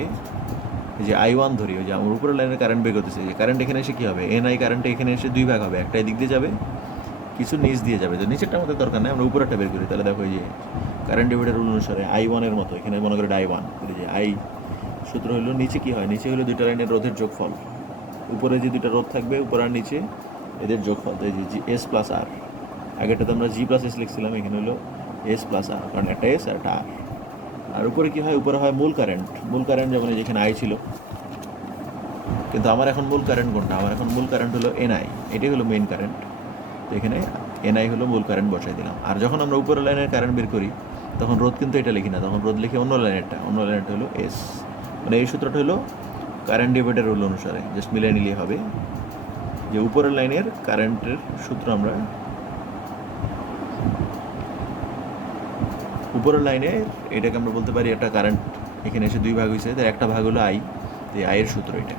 যে I1 ধরি, ওই যে আমার উপরের লাইনের কারেন্ট বের করতেছে, যে কারেন্ট এখানে এসে কী হবে, এনআই কারেন্টটা এখানে এসে দুই ভাগ হবে, একটা দিক দিয়ে যাবে, কিছু নিচ দিয়ে যাবে, তো নিচেরটা আমাদের দরকার নেই, আমরা উপরেরটা বের করি। তাহলে দেখো এই যে কারেন্ট ডিভাইডার রুল অনুসারে I1 এর মতো এখানে মনে করি I1, যে আই সূত্র হলো নিচে কী হয়, নিচে হলো দুইটা লাইনের রোধের যোগফল, উপরে যে দুইটা রোধ থাকবে উপর আর নিচে এদের যোগফল, এই যে এস প্লাস আর, আগেরটাতে আমরা জি প্লাস এস লিখছিলাম, এখানে হলো এস প্লাস আর, কারণ একটা এস আর একটা আর। আর উপরে কী হয়, উপরে হয় মূল কারেন্ট যেমন যেখানে আই ছিল, কিন্তু আমার এখন মূল কারেন্ট কোনটা, আমার এখন মূল কারেন্ট হলো এনআই, এটাই হলো মেইন কারেন্ট, তো এখানে এনআই হলো মূল কারেন্ট বসাই দিলাম। আর যখন আমরা উপরের লাইনের কারেন্ট বের করি তখন রোধ কিন্তু এটা লিখি না, তখন রোধ লিখে অন্য লাইনেরটা হলো এস, মানে এই সূত্রটা হলো কারেন্ট ডিভাইডার রুল অনুসারে, জাস্ট মিলিয়ে নিলেই হবে, যে উপরের লাইনের কারেন্টের সূত্র আমরা উপরের লাইনে এটাকে আমরা বলতে পারি একটা কারেন্ট এখানে এসে দুই ভাগ হয়েছে, তাই একটা ভাগ হলো আই, এই আয়ের সূত্র এটা,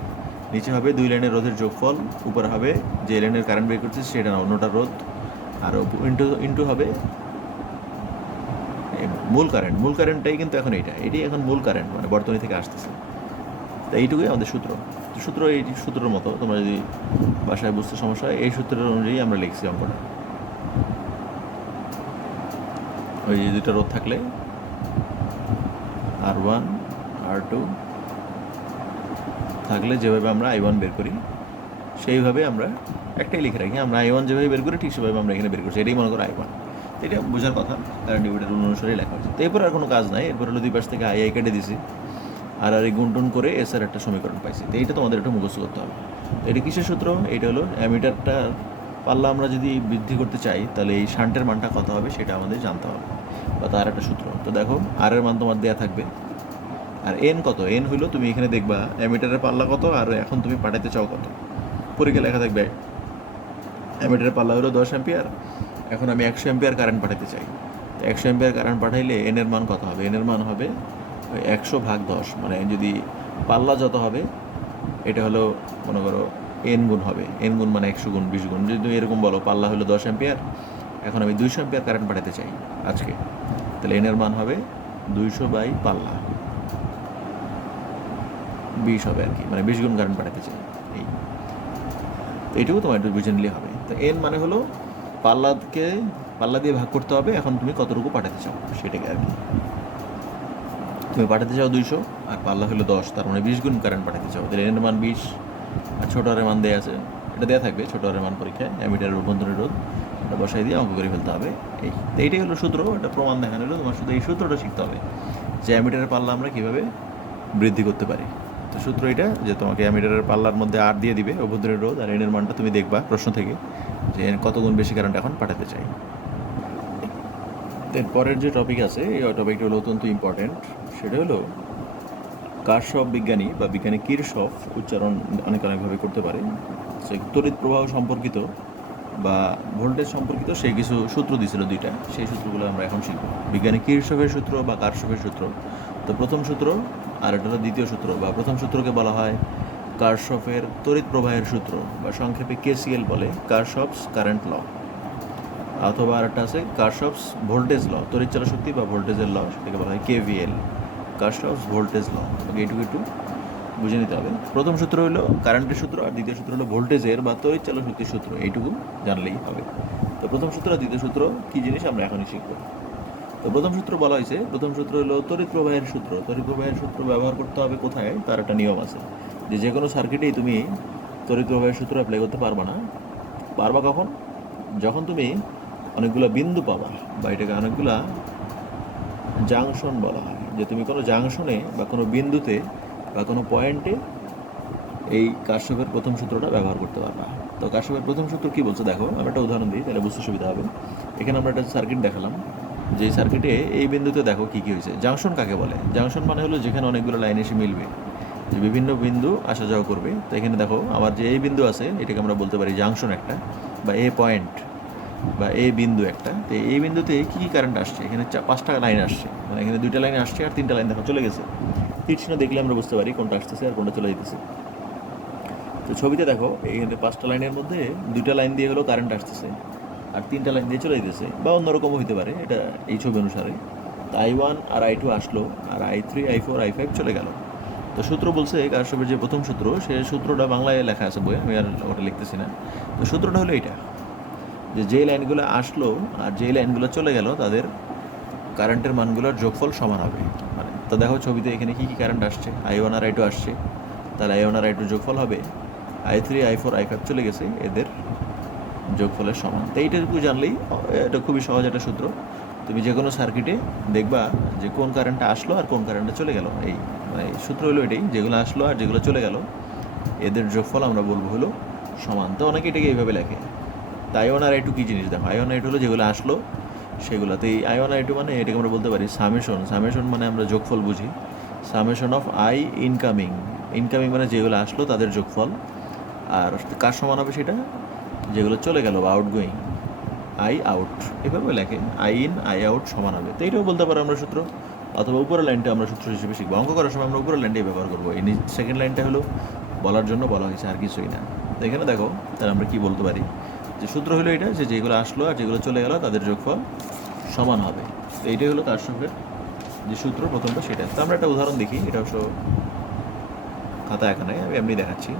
নিচে হবে দুই লাইনের রোধের যোগফল, উপরে হবে যে লাইনের কারেন্ট বের করছে সেটা না অন্যটা রোধ, আর ইন্টু হবে মূল কারেন্টটাই কিন্তু এখন এটাই এখন মূল কারেন্ট, মানে বর্তনী থেকে আসতেছে, তো এইটুকুই আমাদের সূত্র এই সূত্রের মতো, তোমরা যদি বাসায় বুঝতে সমস্যা হয় এই সূত্রের অনুযায়ী আমরা লিখছি অঙ্কটা। ওই যে দুটো রোধ থাকলে R1 R2 থাকলে যেভাবে আমরা I1 বের করি সেইভাবে আমরা একটাই লিখে রাখি, আমরা I1 যেভাবে বের করি ঠিক সেভাবে আমরা এখানে বের করছি, এটাই মনে করো I1, এটা বোঝার কথা, কারেন্ট ডিভাইডার রুল অনুসারেই লেখা হয়েছে। তো এরপর আর কোনো কাজ নাই, এরপর হলো দুই পাশ থেকে আই কেটে দিছি, আর এই গুণটুন করে এস এর একটা সমীকরণ পাইছি, তো এইটা তোমাদের একটু মুখস্থ করতে হবে। তো এটা কিসের সূত্র, এইটা হলো অ্যামিটারটার পাল্লা আমরা যদি বৃদ্ধি করতে চাই তাহলে এই শান্টের মানটা কত হবে সেটা আমাদের জানতে হবে, বা তার একটা সূত্র। তো দেখো আর এর মান তোমার দেয়া থাকবে, আর এন কত, এন হইলো তুমি এখানে দেখবা অ্যামিটারের পাল্লা কত, আর এখন তুমি পাঠাতে চাও কত, পরীক্ষা লেখা থাকবে অ্যামিটারের পাল্লা হলো 10 অ্যাম্পিয়ার, এখন আমি 100 অ্যাম্পিয়ার কারেন্ট পাঠাতে চাই, তো 100 অ্যাম্পিয়ার কারেন্ট পাঠাইলে এন এর মান কত হবে, এন এর মান হবে 100/10, মানে যদি পাল্লা যত হবে এটা হলো মনে করো এন গুণ হবে, এন গুণ মানে 100 গুণ 20 গুণ, যদি তুমি এরকম বলো পাল্লা হলো 10 অ্যাম্পিয়ার, এখন আমি 200 অ্যাম্পিয়ার কারেন্ট পাঠাতে চাই আজকে, তাহলে এন এর মান হবে 200/পাল্লা 20 হবে আর কি, মানে 20 গুণ কারেন্ট পাঠাতে চাই, এইটুকু তোমার একটু বুঝে নিলে হবে। তো এন মানে হলো পাল্লা দিয়ে ভাগ করতে হবে, এখন তুমি কতটুকু পাঠাতে চাও সেটাকে আর কি, তুমি পাঠাতে চাও 200 আর পাল্লা হলো 10, তার মানে 20 গুণ কারেন্ট পাঠাতে চাও, তাহলে এনের মান 20, আর ছোটো আরের মান দেওয়া আছে, এটা দেওয়া থাকবে ছোটো আরের মান পরীক্ষায়, অ্যামিটারের অভ্যন্তরীণ রোধ এটা বসাই দিয়ে অঙ্ক করে ফেলতে হবে। এইটাই হলো সূত্র, এটা প্রমাণ দেখানো হলো, তোমার শুধু এই সূত্রটা শিখতে হবে যে অ্যামিটারের পাল্লা আমরা কীভাবে বৃদ্ধি করতে পারি। তো সূত্র এটা যে তোমাকে অ্যামিটারের পাল্লার মধ্যে আর দিয়ে দিবে অভ্যন্তরীণ রোধ, আর এনের মানটা তুমি দেখবা প্রশ্ন থেকে যে কত গুণ বেশি কারেন্ট এখন পাঠাতে চাই। দেন পরের যে টপিক আছে এই টপিকটা হলো অত্যন্ত ইম্পর্টেন্ট, সেটা হলো কারশফ বিজ্ঞানী বা বিজ্ঞানী কিরশফ, উচ্চারণ অনেকভাবে করতে পারে, সে তড়িৎ প্রবাহ সম্পর্কিত বা ভোল্টেজ সম্পর্কিত সেই কিছু সূত্র দিয়েছিল দুইটা, সেই সূত্রগুলো আমরা এখন শিখব। বিজ্ঞানী কিরশফের সূত্র বা কারশফের সূত্র। তো প্রথম সূত্র আর এটা হলো দ্বিতীয় সূত্র, বা প্রথম সূত্রকে বলা হয় কারশফের তড়িৎ প্রবাহের সূত্র, বা সংক্ষেপে কেসিএল বলে, কারশফস কারেন্ট ল। অথবা আরেকটা আছে কারশফস ভোল্টেজ ল, তড়িৎচালক শক্তি বা ভোল্টেজের ল, সেটাকে বলা হয় কেভিএল, কারশফস ভোল্টেজ ল। ওকে, এইটুকু একটু বুঝে নিতে হবে। প্রথম সূত্র হলো কারেন্টের সূত্র, আর দ্বিতীয় সূত্র হলো ভোল্টেজের বা তড়িৎচালক শক্তির সূত্র। এইটুকু জানলেই হবে। তো প্রথম সূত্র আর দ্বিতীয় সূত্র কী জিনিস আমরা এখনই শিখব। তো প্রথম সূত্র বলা হয়েছে, প্রথম সূত্র হলো তড়িৎ প্রবাহের সূত্র। তড়িৎ প্রবাহের সূত্র ব্যবহার করতে হবে কোথায়, তার একটা নিয়ম আছে, যে কোনো সার্কিটেই তুমি তড়িৎ প্রবাহের সূত্র অ্যাপ্লাই করতে পারবা না। পারবা কখন? যখন তুমি অনেকগুলো বিন্দু পাবা, বা এটাকে অনেকগুলা জাংশন বলা হয়, যে তুমি কোনো জাংশনে বা কোনো বিন্দুতে বা কোনো পয়েন্টে এই কারশফের প্রথম সূত্রটা ব্যবহার করতে পারবা। তো কারশফের প্রথম সূত্র কী বলছে দেখো, আমরা একটা উদাহরণ দিই, তাহলে বুঝতে সুবিধা হবে। এখানে আমরা একটা সার্কিট দেখালাম, যে সার্কিটে এই বিন্দুতে দেখো কী কী হয়েছে। জাংশন কাকে বলে? জাংশন মানে হলো যেখানে অনেকগুলো লাইন এসে মিলবে, যে বিভিন্ন বিন্দু আসা যাওয়া করবে। তো এখানে দেখো আমার যে এই বিন্দু আছে, এটাকে আমরা বলতে পারি জাংশন একটা, বা এ পয়েন্ট, বা এই বিন্দু একটা। তো এই বিন্দুতে কী কী কারেন্ট আসছে, এখানে 5টা লাইন আসছে, মানে এখানে 2টা লাইন আসছে আর 3টা লাইন দেখো চলে গেছে। তীর চিহ্ন দেখলে আমরা বুঝতে পারি কোনটা আসতেছে আর কোনটা চলে যেতেছে। তো ছবিতে দেখো এখানে 5টা লাইনের মধ্যে 2টা লাইন দিয়ে হলো কারেন্ট আসতেছে, আর 3টা লাইন দিয়ে চলে যেতেছে, বা অন্যরকমও হতে পারে, এটা এই ছবি অনুসারে। তো I1 আর I2 আসলো, আর I3 I4 I5 চলে গেল। তো সূত্র বলছে কারশফের যে প্রথম সূত্র, সে সূত্রটা বাংলায় লেখা আছে বইয়ে, আমি আর ওটা লিখতেছি না। তো সূত্রটা হলো এইটা, যে যেই লাইনগুলো আসলো আর যেই লাইনগুলো চলে গেল, তাদের কারেন্টের মানগুলোর যোগফল সমান হবে। মানে তো দেখো ছবিতে এখানে কী কী কারেন্ট আসছে, I1 আর I2 আসছে, তাহলে I1 আর I2 যোগফল হবে I3 I4 I5 চলে গেছে, এদের যোগফলের সমান। তো এইটুকু জানলেই এটা খুবই সহজ একটা সূত্র। তুমি যে কোনো সার্কিটে দেখবা যে কোন কারেন্টটা আসলো আর কোন কারেন্টটা চলে গেল, এই মানে সূত্র হলো এটাই, যেগুলো আসলো আর যেগুলো চলে গেল এদের যোগফল আমরা বলবো হলো সমান। তো অনেকে এটাকে এইভাবে লেখে। তো I1 আর I2 কী জিনিস দেখো, I1 I2 হলো যেগুলো আসলো সেগুলোতে, এই I1 I2 মানে এটাকে আমরা বলতে পারি সামেশন। সামেশন মানে আমরা যোগফল বুঝি, summation of I incoming. Incoming মানে যেগুলো আসলো তাদের যোগফল, আর কার সমান হবে সেটা, যেগুলো চলে গেল বা আউটগোয়িং, I আউট, এভাবে লেখে I ইন I আউট সমান হবে। তো এইটাও বলতে পারো আমরা সূত্র, অথবা উপরের লাইনটা আমরা সূত্র হিসেবে শিখবো। অঙ্ক করার সময় আমরা উপরের লাইনটাই ব্যবহার করবো, এই সেকেন্ড লাইনটা হলো বলার জন্য বলা হয়েছে, আর কিছুই না। তো এখানে দেখো তাহলে আমরা কী বলতে পারি, যে সূত্র হলো এটা, যে যেগুলো আসলো আর যেগুলো চলে গেল তাদের যোগফল সমান হবে। তো এইটাই হলো কারশফের যে সূত্র প্রথমটা, সেটা। তো আমরা একটা উদাহরণ দেখি, এটা অবশ্য খাতা এখানে আমি এমনি দেখাচ্ছি।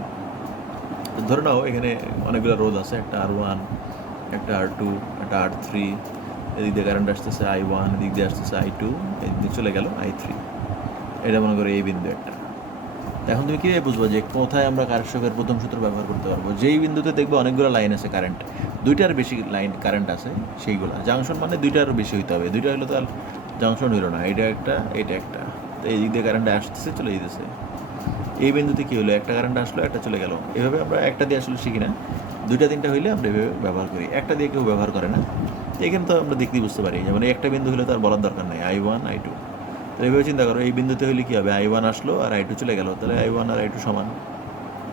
তো ধরে নাও এখানে অনেকগুলো রোধ আছে, একটা R1, একটা R2, একটা R3, এদিক দিয়ে কারেন্ট আসতেছে I1, এদিক দিয়ে আসতেছে I2, এদিক দিয়ে চলে গেল I3। এটা মনে করো এই বিন্দু একটা। এখন তুমি কীভাবে বুঝবো যে কোথায় আমরা কারশফের প্রথম সূত্র ব্যবহার করতে পারবো? যেই বিন্দুতে দেখবো অনেকগুলো লাইন আছে, কারেন্ট 2টার বেশি লাইন কারেন্ট আছে, সেইগুলো জাংশন মানে 2টারও বেশি হইতে হবে। 2টা হলে তো আর জাংশন হইলো না, এটা একটা এটা একটা। তো এই দিক দিয়ে কারেন্ট আসতেছে চলে যেতেছে। এই বিন্দুতে কী হলো, একটা কারেন্ট আসলো একটা চলে গেল। এভাবে আমরা একটা দিয়ে আসলে শিখি না, 2টা 3টা হইলে আমরা এভাবে ব্যবহার করি, একটা দিয়ে কেউ ব্যবহার করে না। তো এখানে তো আমরা দেখতেই বুঝতে পারি, যেমন একটা বিন্দু হলে তার বলার দরকার নেই, I1 I2। তো এইভাবে চিন্তা করো, এই বিন্দুতে হইলে কী হবে, I1 আসলো আর I2 চলে গেল, তাহলে I1 আর I2 সমান।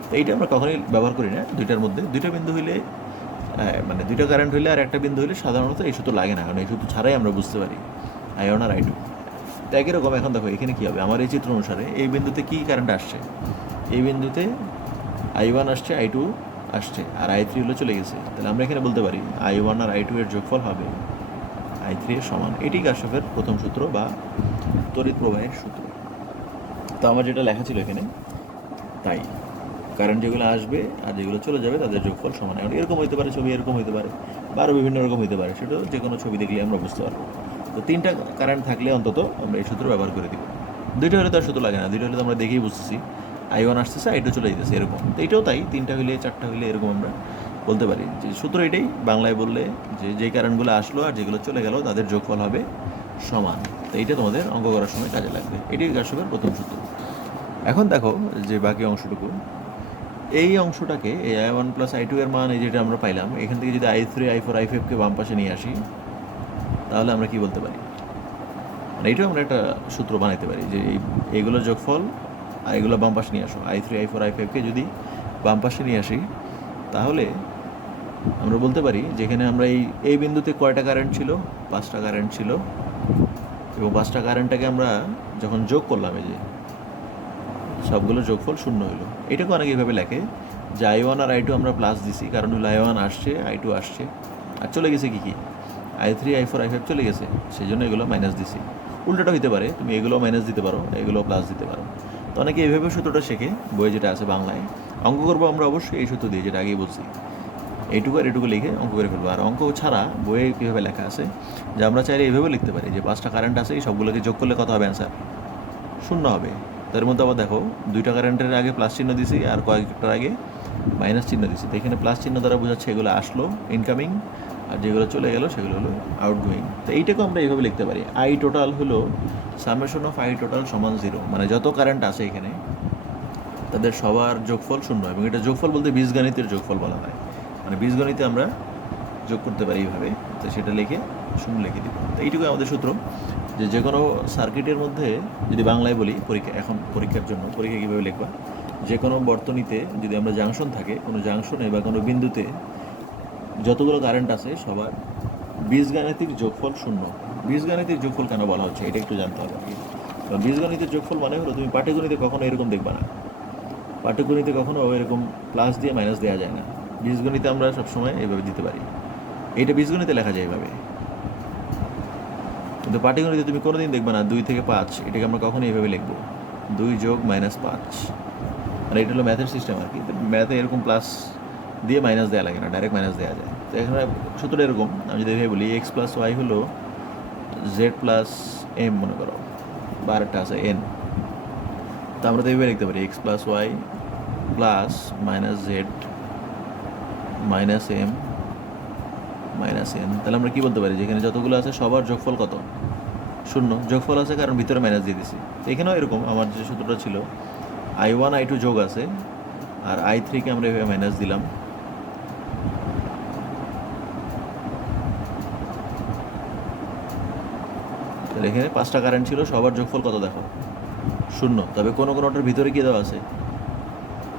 তো এইটা আমরা কখনোই ব্যবহার করি না। 2টার মধ্যে 2টা বিন্দু হইলে, মানে 2টা কারেন্ট হইলে আর একটা বিন্দু হইলে সাধারণত এই সূত্র লাগে না, কারণ এই সূত্র ছাড়াই আমরা বুঝতে পারি I1 আর I2। তো একই রকম এখন দেখো এখানে কী হবে, আমার এই চিত্র অনুসারে এই বিন্দুতে কী কারেন্ট আসছে, এই বিন্দুতে I1 আসছে, I2 আসছে, আর I3 হলো চলে গেছে। তাহলে আমরা এখানে বলতে পারি I1 আর I2 এর যোগফল হবে I3 এর সমান। এটি কারশফের প্রথম সূত্র বা তড়িৎ প্রবাহের সূত্র। তো আমার যেটা লেখা ছিল এখানে তাই, কারেন্ট যেগুলো আসবে আর যেগুলো চলে যাবে তাদের যোগফল সমান। এখন এরকম হইতে পারে ছবি, এরকম হইতে পারে, বা আরও বিভিন্ন রকম হইতে পারে, সেটাও যে কোনো ছবি দেখলে আমরা বুঝতে পারবো। তো 3টা কারেন্ট থাকলে অন্তত আমরা এই সূত্র ব্যবহার করে দিব। 2টা হলে তার সূত্র লাগে না, 2টা হলে তো আমরা দেখেই বুঝতেছি I1 আসতেছে I2 চলে যেতেছে, এরকম। তো এইটাও তাই, 3টা হইলে 4টা হইলে এরকম আমরা বলতে পারি যে সূত্র এটাই। বাংলায় বললে যে যেই কারেন্টগুলো আসলো আর যেগুলো চলে গেল তাদের যোগফল হবে সমান। তো এইটা তোমাদের অঙ্ক করার সময় কাজে লাগবে, এটি কারশফের প্রথম সূত্র। এখন দেখো যে বাকি অংশটুকু, এই অংশটাকে এই I1 প্লাস I2 এর মান এই যেটা আমরা পাইলাম, এখান থেকে যদি I3 I4 I5কে বাম পাশে নিয়ে আসি, তাহলে আমরা কি বলতে পারি, মানে এইটাও আমরা একটা সূত্র বানাইতে পারি, যে এইগুলোর যোগফল আর এগুলো বাম পাশে নিয়ে আসো। I3 I4 I5কে যদি বাম পাশে নিয়ে আসি, তাহলে আমরা বলতে পারি যেখানে আমরা এই বিন্দুতে কয়টা কারেন্ট ছিল, 5টা কারেন্ট ছিল, এবং 5টা কারেন্টটাকে আমরা যখন যোগ করলাম, এই যে সবগুলো যোগফল 0 হলো। এটাকে অনেকে এইভাবে লেখে যে I1 আর I2 আমরা প্লাস দিছি, কারণ হলো I1 আসছে, I2 আসছে, আর চলে গেছে কি I3 I4 I5 চলে গেছে, সেই জন্য এগুলো মাইনাস দিছি। উল্টোটা হতে পারে, তুমি এগুলো মাইনাস দিতে পারো, এগুলো প্লাস দিতে পারো। তো অনেকে এইভাবে সূত্রটা শেখে, বইয়ে যেটা আছে বাংলায়। অঙ্ক করবো আমরা অবশ্যই এই সূত্র দিয়ে, যেটা আগেই বলছি, এইটুকু আর এটুকু লিখে অঙ্ক করে ফেলবো। আর অঙ্ক ছাড়া বইয়ে কীভাবে লেখা আছে যে আমরা চাইলে এইভাবে লিখতে পারি যে 5টা কারেন্ট আছে, এই সবগুলোকে যোগ করলে কত হবে অ্যান্সার? 0 হবে। তার মধ্যে আবার দেখো 2টা কারেন্টের আগে প্লাস চিহ্ন দিছি আর কয়েকটার আগে মাইনাস চিহ্ন দিছি। তো এখানে প্লাস চিহ্ন দ্বারা বোঝাচ্ছে এগুলো আসলো ইনকামিং, আর যেগুলো চলে গেল সেগুলো হলো আউটগোয়িং। তো এইটাকে আমরা এইভাবে লিখতে পারি, I টোটাল হলো সামেশন অফ I টোটাল সমান 0, মানে যত কারেন্ট আছে এখানে তাদের সবার যোগফল 0, এবং এটা যোগফল বলতে বীজগণিতের যোগফল বলা হয়। মানে বীজগণিতে আমরা যোগ করতে পারি এইভাবে, তো সেটা লিখে 0 লিখে দিব। তো এইটুকু আমাদের সূত্র, যে কোনো সার্কিটের মধ্যে, যদি বাংলায় বলি পরীক্ষার জন্য পরীক্ষা কীভাবে লিখবা, যে কোনো বর্তনীতে যদি আমরা জাংশন থাকে, কোনো জাংশনে বা কোনো বিন্দুতে যতগুলো কারেন্ট আছে সবার বীজগাণিতিক যোগফল 0। বীজগাণিতিক যোগফল কেন বলা হচ্ছে এটা একটু জানতে হবে। কারণ বীজগণিতের যোগফল মানে হলো, তুমি পাটিগণিতে কখনো এরকম দেখবা না, পাটিগণিতে কখনো এরকম প্লাস দিয়ে মাইনাস দেওয়া যায় না। বীজগণিতে আমরা সবসময় এইভাবে দিতে পারি, এইটা বীজগণিতে লেখা যায় এইভাবে। কিন্তু পাটিগণিতে তুমি কোনোদিন দেখবে না 2 থেকে 5, এটাকে আমরা কখনো এইভাবে লিখবো 2 যোগ -5, মানে এটা হলো ম্যাথের সিস্টেম আর কি। ম্যাথে এরকম প্লাস দিয়ে মাইনাস দেওয়া লাগে না, ডাইরেক্ট মাইনাস দেওয়া যায়। তো এখানে সূত্রটা এরকম, আমি যদি এভাবে বলি x + y হলো z + m, মনে করো, বা আরেকটা আছে n। তো আমরা তো এইভাবে লিখতে পারি x + y plus -z -m -n। তাহলে আমরা কী বলতে পারি, যেখানে যতগুলো আছে সবার যোগফল কত? 0। যোগফল আছে কারণ ভিতরে মাইনাস দিয়ে দিছি। তো এখানেও এরকম, আমার যে সূত্রটা ছিল I1 I2 যোগ আছে, আর I3কে আমরা এভাবে মাইনাস দিলাম। তাহলে এখানে 5টা কারেন্ট ছিল, সবার যোগফল কত দেখো? 0। তবে কোনোটার ভিতরে কি দেওয়া আছে?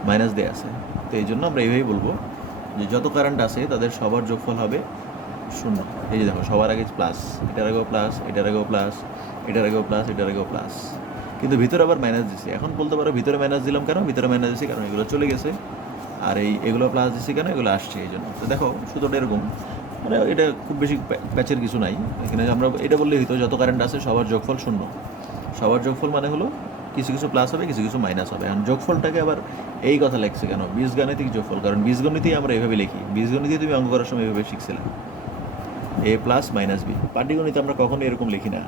মাইনাস দেওয়া আছে। তো এই জন্য আমরা এইভাবেই বলবো যে যত কারেন্ট আছে তাদের সবার যোগফল হবে 0। এই যে দেখো, সবার আগে প্লাস, এটার আগেও প্লাস, এটার আগেও প্লাস, এটার আগেও প্লাস, এটার আগেও প্লাস, কিন্তু ভিতরে আবার মাইনাস দিছি। এখন বলতে পারো ভিতরে মাইনাস দিলাম কেন? ভিতরে মাইনাস দিছি কারণ এগুলো চলে গেছে, আর এগুলো প্লাস দিছি কেন? এগুলো আসছে এই জন্য। তো দেখো সূত্রটা এরকম, মানে এটা খুব বেশি প্যাচের কিছু নাই। এখানে আমরা এটা বললেই হতো যত কারেন্ট আছে সবার যোগফল 0। সবার যোগফল মানে হলো কিছু কিছু প্লাস হবে, কিছু কিছু মাইনাস হবে। আর যোগফলটাকে আবার এই কথা লেখছে কেন? বীজগাণিতিক যোগফল, কারণ বীজগণিতেই আমরা এইভাবে লিখি। বীজগণিতে তুমি অঙ্ক করার সময় এইভাবে শিখছিলে, a প্লাস মাইনাস বি। পাটিগণিতে আমরা কখনো এরকম লিখি না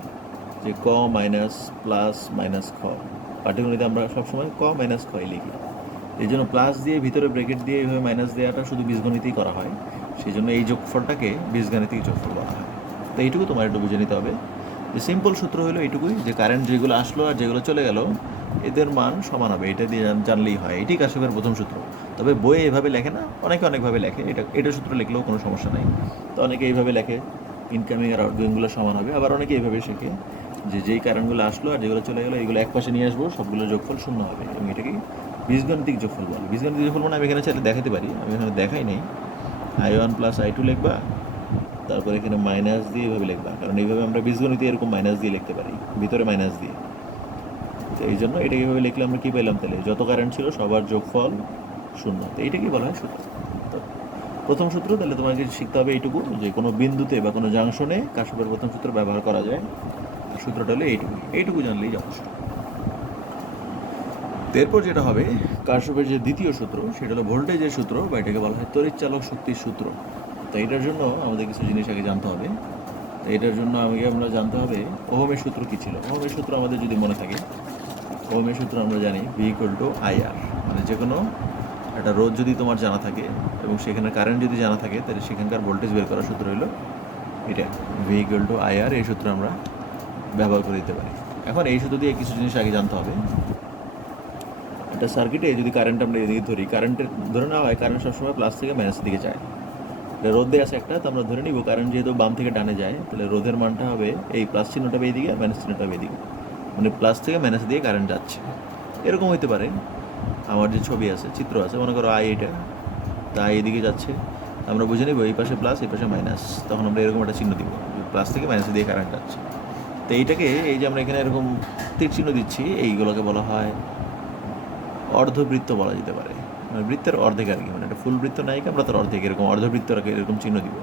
যে ক মাইনাস প্লাস মাইনাস খ। পাটিগণিতে আমরা সবসময় ক মাইনাস খই লিখি। এই জন্য প্লাস দিয়ে ভিতরে ব্রেকেট দিয়ে এইভাবে মাইনাস দেওয়াটা শুধু বীজগণিতেই করা হয়। সেই জন্য এই যোগফলটাকে বীজগাণিতিক যোগফল বলা হয়। তো এইটুকু তোমার একটু বুঝে নিতে হবে। যে সিম্পল সূত্র হলো এইটুকুই, যে কারেন্ট যেগুলো আসলো আর যেগুলো চলে গেল এদের মান সমান হবে, এটা দিয়ে জানলেই হয়। এটি কাশ্যপের প্রথম সূত্র। তবে বইয়ে এভাবে লেখে না, অনেকভাবে লেখে। এটা সূত্র লিখলেও কোনো সমস্যা নাই। তো অনেকে এইভাবে লেখে ইনকামিং আর আউটগোয়িংগুলো সমান হবে। আবার অনেকে এইভাবে শেখে যে যেই কারেন্টগুলো আসলো আর যেগুলো চলে গেলো এগুলো এক পাশে নিয়ে আসবো, সবগুলো যোগফল 0 হবে, এবং এটাকে বীজগাণিতিক যোগফল বলে। বীজগাণিতিক যোগফল মানে আমি এখানে চাইলে দেখাতে পারি, আমি এখানে দেখাই নেই। I1 + I2 লিখবা, তারপরে এখানে মাইনাস দিয়ে এইভাবে লিখবা, কারণ এইভাবে আমরা বীজগণিতে এরকম মাইনাস দিয়ে লিখতে পারি, ভিতরে মাইনাস দিয়ে। তো এই জন্য এটা এইভাবে লিখলে আমরা কী পেলাম? তাহলে যত কারেন্ট ছিল সবার যোগফল 0। তো এইটাকেই বলা হয় সূত্র। তো প্রথম সূত্র তাহলে তোমাকে শিখতে হবে এইটুকু, যে কোনো বিন্দুতে বা কোনো জাংশনে কাশ্যপের প্রথম সূত্র ব্যবহার করা যায়। সূত্রটা হলো এইটুকু জানলেই যথেষ্ট। এরপর যেটা হবে, কাশ্যপের যে দ্বিতীয় সূত্র, সেটা হলো ভোল্টেজের সূত্র, বা এটাকে বলা হয় তড়িৎচালক শক্তির সূত্র। তো এটার জন্য আমাদের কিছু জিনিস আগে জানতে হবে। তো এটার জন্য আমরা জানতে হবে ওহমের সূত্র কী ছিল। ওহমের সূত্র আমাদের যদি মনে থাকে, ওহমের সূত্র আমরা জানি V = IR। মানে যে কোনো একটা রোধ যদি তোমার জানা থাকে এবং সেখানে কারেন্ট যদি জানা থাকে, তাহলে সেখানকার ভোল্টেজ বের করার সূত্র হলো এটা, V = IR। এই সূত্র আমরা ব্যবহার করে দিতে পারি। এখন এই সূত্র দিয়ে কিছু জিনিস আগে জানতে হবে। একটা সার্কিটে যদি কারেন্ট আমরা এদিকে ধরি, কারেন্টের ধরে নেওয়া হয় কারেন্ট সবসময় প্লাস থেকে মাইনাসের দিকে যায়। রোদ দিয়ে আছে একটা, তো আমরা ধরে নিব কারেন্ট যেহেতু বাম থেকে ডানে যায়, তাহলে রোধের মানটা হবে এই প্লাস চিহ্নটা হবে এইদিকে আর মাইনাস চিহ্নটা হবে এইদিকে, মানে প্লাস থেকে মাইনাস দিয়ে কারেন্ট যাচ্ছে। এরকম হইতে পারে, আমার যে ছবি আছে, চিত্র আছে, মনে করো এটা, তা এদিকে যাচ্ছে, আমরা বুঝে নেব এই পাশে প্লাস এই পাশে মাইনাস, তখন আমরা এরকম একটা চিহ্ন দিব, প্লাস থেকে মাইনাসে দিয়ে কারেন্ট যাচ্ছে। তো এইটাকে এই যে আমরা এখানে এরকম তীর চিহ্ন দিচ্ছি, এইগুলোকে বলা হয় অর্ধবৃত্ত বলা যেতে পারে, মানে বৃত্তের অর্ধেক আর কি, মানে একটা ফুল বৃত্ত নাই, আমরা তার অর্ধেক এরকম অর্ধবৃত্ত এরকম চিহ্ন দিব।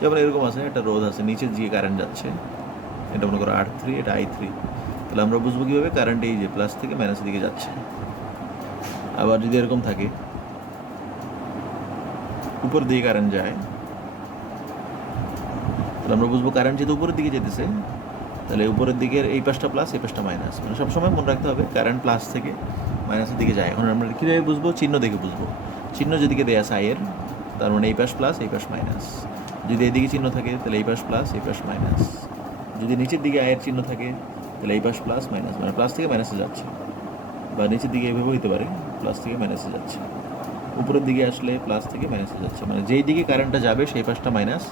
যেমন এরকম আছে, একটা রোধ আছে, নিচে যে কারেন্ট যাচ্ছে, এটা মনে করো R3, এটা I3, তাহলে আমরা বুঝবো কীভাবে কারেন্ট এই যে প্লাস থেকে মাইনাসের দিকে যাচ্ছে। আবার যদি এরকম থাকে উপর দিকে কারেন্ট যায়, তাহলে আমরা বুঝবো কারেন্ট যেহেতু উপরের দিকে যেতেছে, তাহলে উপরের দিকের এই পাশটা প্লাস এই পাশটা মাইনাস, মানে সবসময় মনে রাখতে হবে কারেন্ট প্লাস থেকে মাইনাসের দিকে যায়। এখন আমরা কীভাবে বুঝবো? চিহ্ন দেখে বুঝবো। চিহ্ন যেদিকে দেয়া আছে আয়ের, তার মানে এই পাশ প্লাস এই পাশ মাইনাস। যদি এদিকে চিহ্ন থাকে তাহলে এই পাশ প্লাস এই পাশ মাইনাস। যদি নিচের দিকে আয়ের চিহ্ন থাকে তাহলে এই পাশ প্লাস মাইনাস, মানে প্লাস থেকে মাইনাসে যাচ্ছে, বা নিচের দিকে এইভাবে হতে পারে, প্লাস থেকে মাইনাসে যাচ্ছে। উপরের দিকে আসলে প্লাস থেকে মাইনাসে যাচ্ছে, মানে যেই দিকে কারেন্টটা যাবে সেই পাশটা মাইনাস,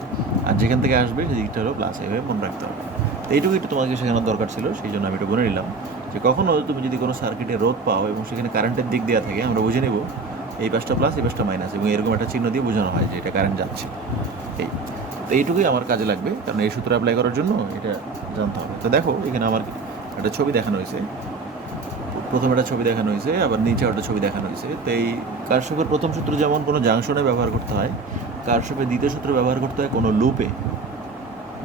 আর যেখান থেকে আসবে সেই দিকটা হলো প্লাস। এভাবে মনে রাখতে হবে। তো এইটুকু একটু তোমাকে শেখানোর দরকার ছিল, সেই জন্য আমি এটা বলে নিলাম যে কখনও তুমি যদি কোনো সার্কিটে রোধ পাও এবং সেখানে কারেন্টের দিক দেওয়া থাকে, আমরা বুঝে নেব এই পাশটা প্লাস এই পাশটা মাইনাস, এবং এরকম একটা চিহ্ন দিয়ে বোঝানো হয় যে এটা কারেন্ট যাচ্ছে। এই তো এইটুকুই আমার কাজে লাগবে, কারণ এই সূত্র অ্যাপ্লাই করার জন্য এটা জানতে হবে। তো দেখো এখানে আমার একটা ছবি দেখানো হয়েছে, প্রথম একটা ছবি দেখানো হয়েছে, আবার নিচে একটা ছবি দেখানো হয়েছে। তো এই কারশফের প্রথম সূত্র যেমন কোনো জাংশনে ব্যবহার করতে হয়, কারশফের দ্বিতীয় সূত্র ব্যবহার করতে হয় কোনো লুপে,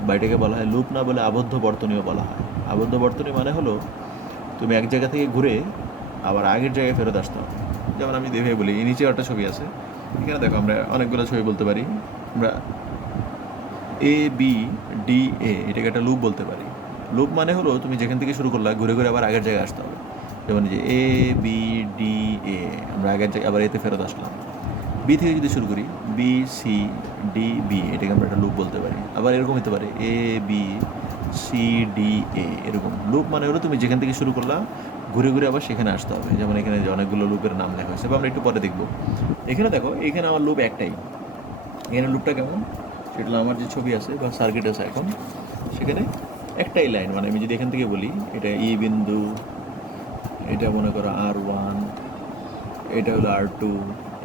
বা এটাকে বলা হয় লুপ না বলে আবদ্ধ বর্তনীও বলা হয়। আবদ্ধ বর্তনী মানে হলো তুমি এক জায়গা থেকে ঘুরে আবার আগের জায়গায় ফেরত আসতে হবে। যেমন আমি দেখে বলি, এই নিচে একটা ছবি আছে, এখানে দেখো আমরা অনেকগুলো ছবি বলতে পারি। আমরা ABDA এটাকে একটা লুপ বলতে পারি। লুপ মানে হলো তুমি যেখান থেকে শুরু করলা ঘুরে ঘুরে আবার আগের জায়গায় আসতে হবে। যেমন যে ABDA, আমরা আগের জায়গায় আবার এতে ফেরত আসলাম। বি থেকে যদি শুরু করি BCDB, এটাকে আমরা একটা লুপ বলতে পারি। আবার এরকম হতে পারে ABCDA, এরকম। লুপ মানে হলো তুমি যেখান থেকে শুরু করলা ঘুরে ঘুরে আবার সেখানে আসতে হবে। যেমন এখানে যে অনেকগুলো লুপের নাম লেখা হয়েছে, বা আমরা একটু পরে দেখবো। এখানে দেখো, এখানে আমার লুপ একটাই। এখানে লুপটা কেমন, সেটা আমার যে ছবি আছে বা সার্কিট আছে এখন, সেখানে একটাই লাইন। মানে আমি যদি এখান থেকে বলি, এটা E বিন্দু, এটা মনে করো R1, এটা হলো R2,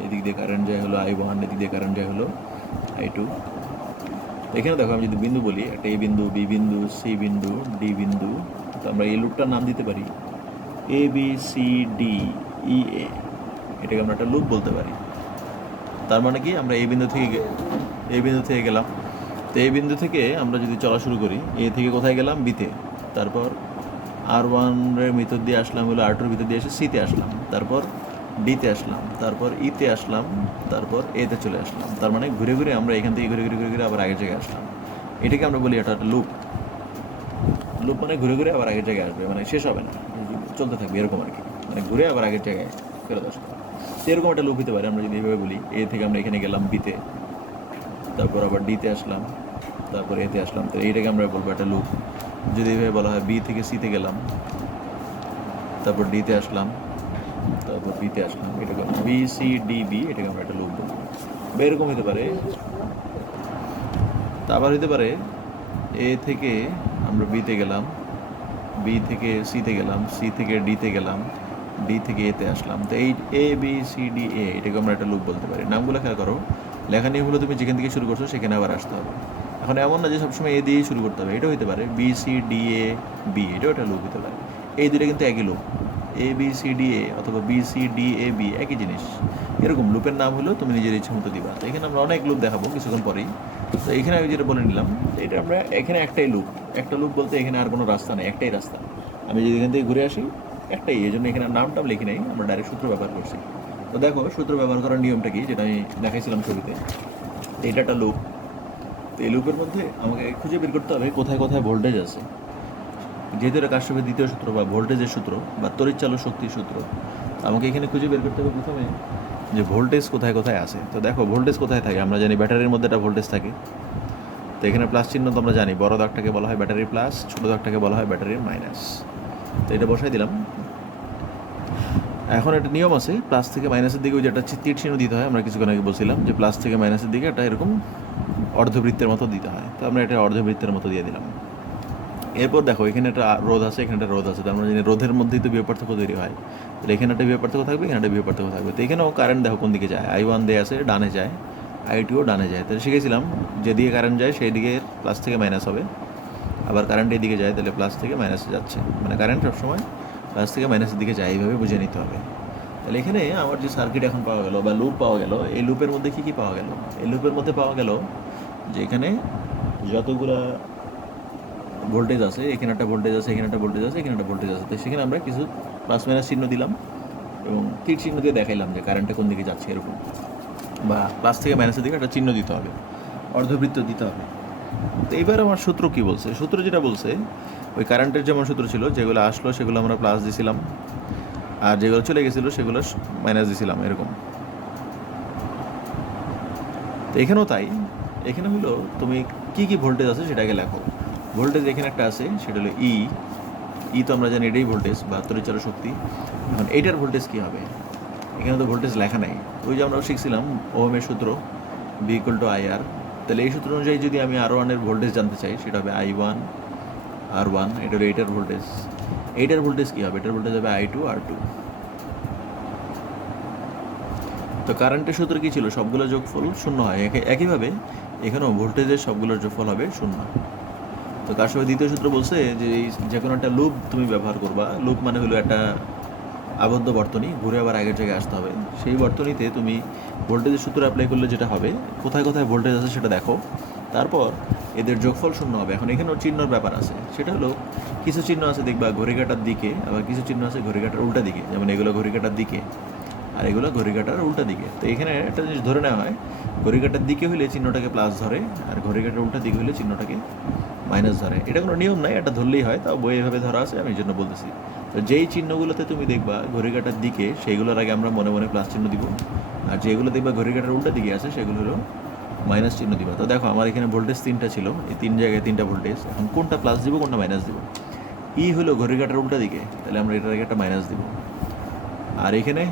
এদিক দিয়ে কারেন্ট যায় হলো I1, এদিক দিয়ে কারেন্ট যায় হলো I2। এখানে দেখো আমি যদি বিন্দু বলি, একটা A বিন্দু, B বিন্দু, C বিন্দু, D বিন্দু, তো আমরা এই লুপটার নাম দিতে পারি ABCDEA। এটাকে আমরা একটা লুপ বলতে পারি। তার মানে কি, আমরা এই বিন্দু থেকে গেলাম। তো এই বিন্দু থেকে আমরা যদি চলা শুরু করি, এ থেকে কোথায় গেলাম? বিতে। তারপর R1 এর ভিতর দিয়ে আসলাম, হলো R2 এর ভিতর দিয়ে এসে সিতে আসলাম, তারপর ডিতে আসলাম, তারপর ইতে আসলাম, তারপর এতে চলে আসলাম। তার মানে ঘুরে ঘুরে আমরা এখান থেকে ঘুরে ঘুরে ঘুরে ঘুরে আবার আগের জায়গায় আসলাম। এটাকে আমরা বলি এটা একটা লুপ। লুপ মানে ঘুরে ঘুরে আবার আগের জায়গায় আসবে, মানে শেষ হবে না, চলতে থাকবে এরকম আর কি, মানে ঘুরে আবার আগের জায়গায় ফেরত আসবে। এরকম একটা লুপ হতে পারে। আমরা যদি এইভাবে বলি, এ থেকে আমরা এখানে গেলাম বিতে, তারপর আবার ডিতে আসলাম, তারপর এতে আসলাম, তো এইটাকে আমরা বলবো একটা লুপ। যদি এইভাবে বলা হয়, বি থেকে সিতে গেলাম, তারপর ডিতে আসলাম, তারপর বিতে আসলাম, এটাকে BCDB, এটাকে আমরা একটা লুপ বলবো। বা এরকম হতে পারে। তা আবার হতে পারে, এ থেকে আমরা বিতে গেলাম, বি থেকে সিতে গেলাম, সি থেকে ডিতে গেলাম, ডি থেকে এতে আসলাম। তো এই ABCDA, এটাকে আমরা একটা লুপ বলতে পারি। নামগুলো খেয়াল করো, লেখা নিয়ে হলো তুমি যেখান থেকে শুরু করছো সেখানে আবার আসতে হবে। এখন এমন না যে সবসময় এ দিয়েই শুরু করতে হবে, এটা হতে পারে BCDAB, এটাও একটা লুপ হতে পারে। এই দুটো কিন্তু একই লুপ, ABCDA অথবা BCDAB একই জিনিস। এরকম লুপের নাম হলো তুমি নিজের ইচ্ছে মতো দিবা। তো এখানে আমরা অনেক লুপ দেখাবো কিছুক্ষণ পরেই। তো এখানে আমি যেটা বলে নিলাম, এটা আমরা এখানে একটাই লুপ। একটা লুপ বলতে এখানে আর কোনো রাস্তা নেই, একটাই রাস্তা। আমি যদি এখান থেকে ঘুরে আসি, একটাই, এই জন্য এখানে নামটাও লিখি নাই, আমরা ডাইরেক্ট সূত্র ব্যবহার করছি। তো দেখো সূত্র ব্যবহার করার নিয়মটা কি, যেটা আমি দেখাইছিলাম ছবিতে। এটা একটা লুপ। তো এই লুপের মধ্যে আমাকে খুঁজে বের করতে হবে কোথায় কোথায় ভোল্টেজ আছে। যেহেতু এটা কারশফের দ্বিতীয় সূত্র বা ভোল্টেজের সূত্র বা তড়িৎচালক শক্তির সূত্র, আমাকে এখানে খুঁজে বের করতে হবে প্রথমে যে ভোল্টেজ কোথায় কোথায় আছে। তো দেখো ভোল্টেজ কোথায় থাকে, আমরা জানি ব্যাটারির মধ্যে একটা ভোল্টেজ থাকে। তো এখানে প্লাস চিহ্ন তো আমরা জানি, বড় দাগটাকে বলা হয় ব্যাটারির প্লাস, ছোটো দাগটাকে বলা হয় ব্যাটারির মাইনাস। তো এটা বসাই দিলাম। এখন একটা নিয়ম আছে, প্লাস থেকে মাইনাসের দিকে ওই যে একটা তীর চিহ্ন দিতে হয়। আমরা কিছুক্ষণ আগে বলছিলাম যে প্লাস থেকে মাইনাসের দিকে একটা এরকম অর্ধবৃত্তের মতো দিতে হয়। তো আমরা এটা অর্ধবৃত্তের মতো দিয়ে দিলাম। এরপর দেখো এখানে একটা রোধ আছে, এখানে একটা রোধ আছে। তো আমরা জানি রোধের মধ্যেই তো বিভব পার্থক্য তৈরি হয়। তো এখানে একটা বিভব পার্থক্য থাকবে, এখানে একটা বিভব পার্থক্য থাকবে। তো এখানেও কারেন্ট দেখো কোন দিকে যায়, I1 দেয়া আছে, ডানে যায়। I2ও ডানে যায়। তাহলে শিখেছিলাম যেদিকে কারেন্ট যায় সেই দিকে প্লাস থেকে মাইনাস হবে, আবার কারেন্ট এদিকে যায় তাহলে প্লাস থেকে মাইনাসে যাচ্ছে, মানে কারেন্ট সবসময় প্লাস থেকে মাইনাসের দিকে যায়, এইভাবে বুঝে নিতে হবে। তাহলে এখানে আমার যে সার্কিট এখন পাওয়া গেল বা লুপ পাওয়া গেল, এই লুপের মধ্যে কী কী পাওয়া গেল? এই লুপের মধ্যে পাওয়া গেল যে এখানে যতগুলা ভোল্টেজ আছে, এখানে একটা ভোল্টেজ আছে, এখানে একটা ভোল্টেজ আছে, এখানে একটা ভোল্টেজ আছে, তো সেখানে আমরা কিছু প্লাস মাইনাস চিহ্ন দিলাম এবং তীর চিহ্ন দিয়ে দেখাইলাম যে কারেন্টটা কোন দিকে যাচ্ছে এরকম, বা প্লাস থেকে মাইনাসের দিকে একটা চিহ্ন দিতে হবে, অর্ধবৃত্ত দিতে হবে। তো এইবার আমার সূত্র কী বলছে? সূত্র যেটা বলছে ওই কারেন্টের যেমন সূত্র ছিল, যেগুলো আসলো সেগুলো আমরা প্লাস দিছিলাম, আর যেগুলো চলে গেছিলো সেগুলো মাইনাস দিছিলাম এরকম। তো এখানেও তাই, এখানে হলো তুমি কী কী ভোল্টেজ আছে সেটাকে লেখো। ভোল্টেজ এখানে একটা আছে, সেটা হলো ই তো আমরা জানি এটাই ভোল্টেজ বা তড়িৎচালক শক্তি। এখন এইটার ভোল্টেজ কী হবে? এখানে তো ভোল্টেজ লেখা নাই। ওই যে আমরা শিখছিলাম ওহমের সূত্র V=IR, তাহলে এই সূত্র অনুযায়ী যদি আমি R1-এর ভোল্টেজ জানতে চাই সেটা হবে I1 R1, এটা হলো এইটার ভোল্টেজ। এইটার ভোল্টেজ কী হবে? এটার ভোল্টেজ হবে I2 R2। তো কারেন্টের সূত্র কী ছিল? সবগুলো যোগফল শূন্য হয়। একইভাবে এখানেও ভোল্টেজের সবগুলোর যোগফল হবে শূন্য। তো তার সঙ্গে দ্বিতীয় সূত্র বলছে যে যে কোনো একটা লুপ তুমি ব্যবহার করবা। লুপ মানে হলো একটা আবদ্ধ বর্তনী, ঘুরে আবার আগের জায়গায় আসতে হবে। সেই বর্তনীতে তুমি ভোল্টেজের সূত্র অ্যাপ্লাই করলে যেটা হবে, কোথায় কোথায় ভোল্টেজ আছে সেটা দেখো, তারপর এদের যোগফল শূন্য হবে। এখন এখানেও চিহ্নর ব্যাপার আছে, সেটা হলো কিছু চিহ্ন আছে দেখবা ঘড়িকাঁটার দিকে, আবার কিছু চিহ্ন আছে ঘড়িকাঁটার উল্টা দিকে, যেমন এগুলো ঘড়িকাঁটার দিকে আর এগুলো ঘড়িকাঁটার উল্টা দিকে। তো এখানে একটা জিনিস ধরে নেওয়া হয়, ঘড়িকাঁটার দিকে হলে চিহ্নটাকে প্লাস ধরে, আর ঘড়িকাঁটার উল্টা দিকে হলে চিহ্নটাকে মাইনাস ধরে। এটা কোনো নিয়ম নাই, এটা ধরলেই হয়, তাও বই এভাবে ধরা আছে, আমি এই জন্য বলতেছি। তো যেই চিহ্নগুলোতে তুমি দেখবা ঘড়িকাঁটার দিকে, সেইগুলোর আগে আমরা মনে মনে প্লাস চিহ্ন দিব, আর যেগুলো দেখবা ঘড়িকাঁটার উল্টা দিকে আছে সেগুলো হলো মাইনাস চিহ্ন দিবা। তো দেখো আমার এখানে ভোল্টেজ 3টা ছিল, এই 3 জায়গায় 3টা ভোল্টেজ, এখন কোনটা প্লাস দিব কোনটা মাইনাস দিব? হলো ঘড়িকাঁটার উল্টা দিকে, তাহলে আমরা এটার আগে একটা মাইনাস দিব। আর এখানে